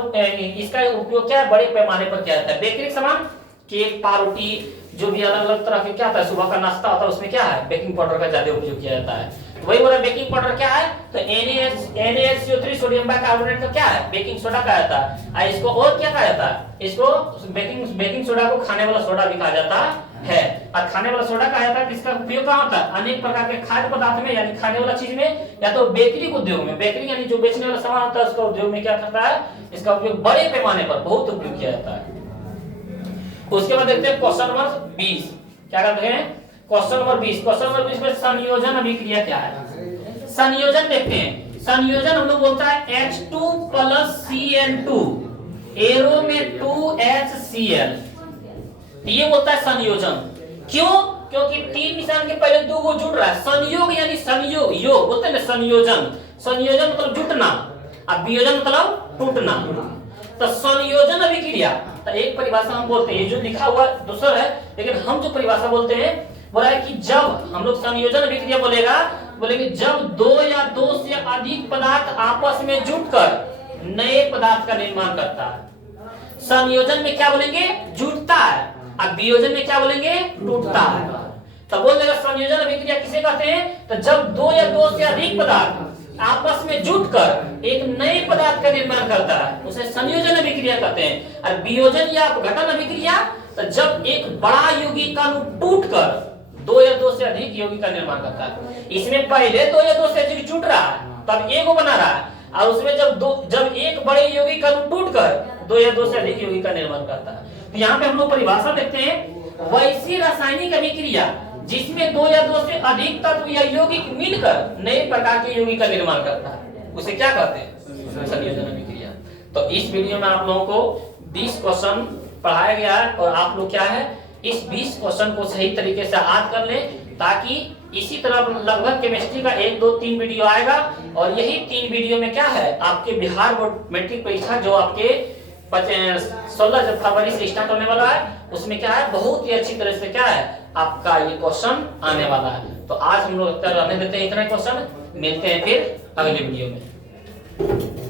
इसका उपयोग क्या है, बड़े पैमाने पर किया जाता है। बेकरी सामान, केक, पावरोटी, जो भी अलग अलग तरह के क्या होता है, सुबह का नाश्ता होता है, उसमें क्या है, बेकिंग पाउडर का ज्यादा उपयोग किया जाता है। तो वही बोला बेकिंग पाउडर क्या है, तो NaCO3 सोडियम बाइकार्बोनेट का क्या है, बेकिंग सोडा कहा जाता है। इसको और क्या कहा जाता है, इसको बेकिंग सोडा को खाने वाला सोडा भी कहा जाता है। और खाने वाला सोडा कहा जाता है, किसका उपयोग कहाँ होता है, अनेक प्रकार के खाद्य पदार्थ में यानी खाने वाला चीज में, या तो बेकरी उद्योग में, बेकरी यानी जो बेचने वाला सामान होता है उसका उद्योग में क्या करता है, इसका उपयोग बड़े पैमाने पर बहुत उपयोग किया जाता है। उसके बाद देखते हैं क्वेश्चन नंबर 20, क्या करते हैं, क्वेश्चन नंबर 20। क्वेश्चन नंबर 20 में संयोजन अभिक्रिया क्या है, संयोजन देखते हैं। संयोजन हम लोग बोलता है H2 + CN2 एरो में 2HCl, ये बोलता है संयोजन। क्यों? क्योंकि 3 निशान के पहले 2 को जुड़ रहा है। संयोग यानी संयोग, योग बोलते हैं ना संयोजन। संयोजन मतलब जुटना, अब वियोजन मतलब टूटना। तो संयोजन अभिक्रिया, तो एक परिभाषा हम बोलते हैं, ये जो लिखा हुआ दूसरा है, लेकिन हम जो परिभाषा बोलते हैं बोला है कि जब हम लोग संयोजन अभिक्रिया बोलेंगे जब 2 या 2 से अधिक पदार्थ आपस में जुटकर नए पदार्थ का निर्माण करता है। संयोजन में क्या बोलेंगे, जुटता है, अब वियोजन में क्या बोलेंगे, टूटता है। तो बोल देगा संयोजन अभिक्रिया किसे कहते हैं, तो जब 2 या 2 से अधिक पदार्थ आपस में जुटकर एक नए पदार्थ का निर्माण करता है, उसे संयोजन अभिक्रिया कहते हैं। और वियोजन या अपघटन अभिक्रिया, तो जब एक बड़ा यौगिक का अणु टूटकर 2 या 2 से अधिक यौगिक का निर्माण करता है। इसमें पहले 2 या 2 से अधिक जुट रहा है, तब एक बना रहा है, और उसमें जब एक बड़े यौगिक का अणु टूटकर 2 या 2 से अधिक यौगिक का निर्माण करता है। तो यहाँ पे हम लोग परिभाषा देखते हैं, वैसी रासायनिक अभिक्रिया जिसमें 2 या 2 से अधिक तत्व या यौगिक मिलकर नए प्रकार के यौगिक का निर्माण करता है, उसे क्या कहते हैं, संयोजन अभिक्रिया। तो इस वीडियो में आप लोगों को 20 क्वेश्चन पढ़ाया गया है, और आप लोग क्या है, इस 20 क्वेश्चन को सही तरीके से याद कर लें, ताकि इसी तरह लगभग केमिस्ट्री का 1, 2, 3 वीडियो आएगा। और यही 3 वीडियो में क्या है, आपके बिहार बोर्ड मैट्रिक परीक्षा जो आपके 16 फरवरी से स्टार्ट होने वाला है, उसमें क्या है, बहुत ही अच्छी तरह से क्या है, आपका ये क्वेश्चन आने वाला है। तो आज हम लोग रहने देते हैं इतना क्वेश्चन, मिलते हैं फिर अगले वीडियो में।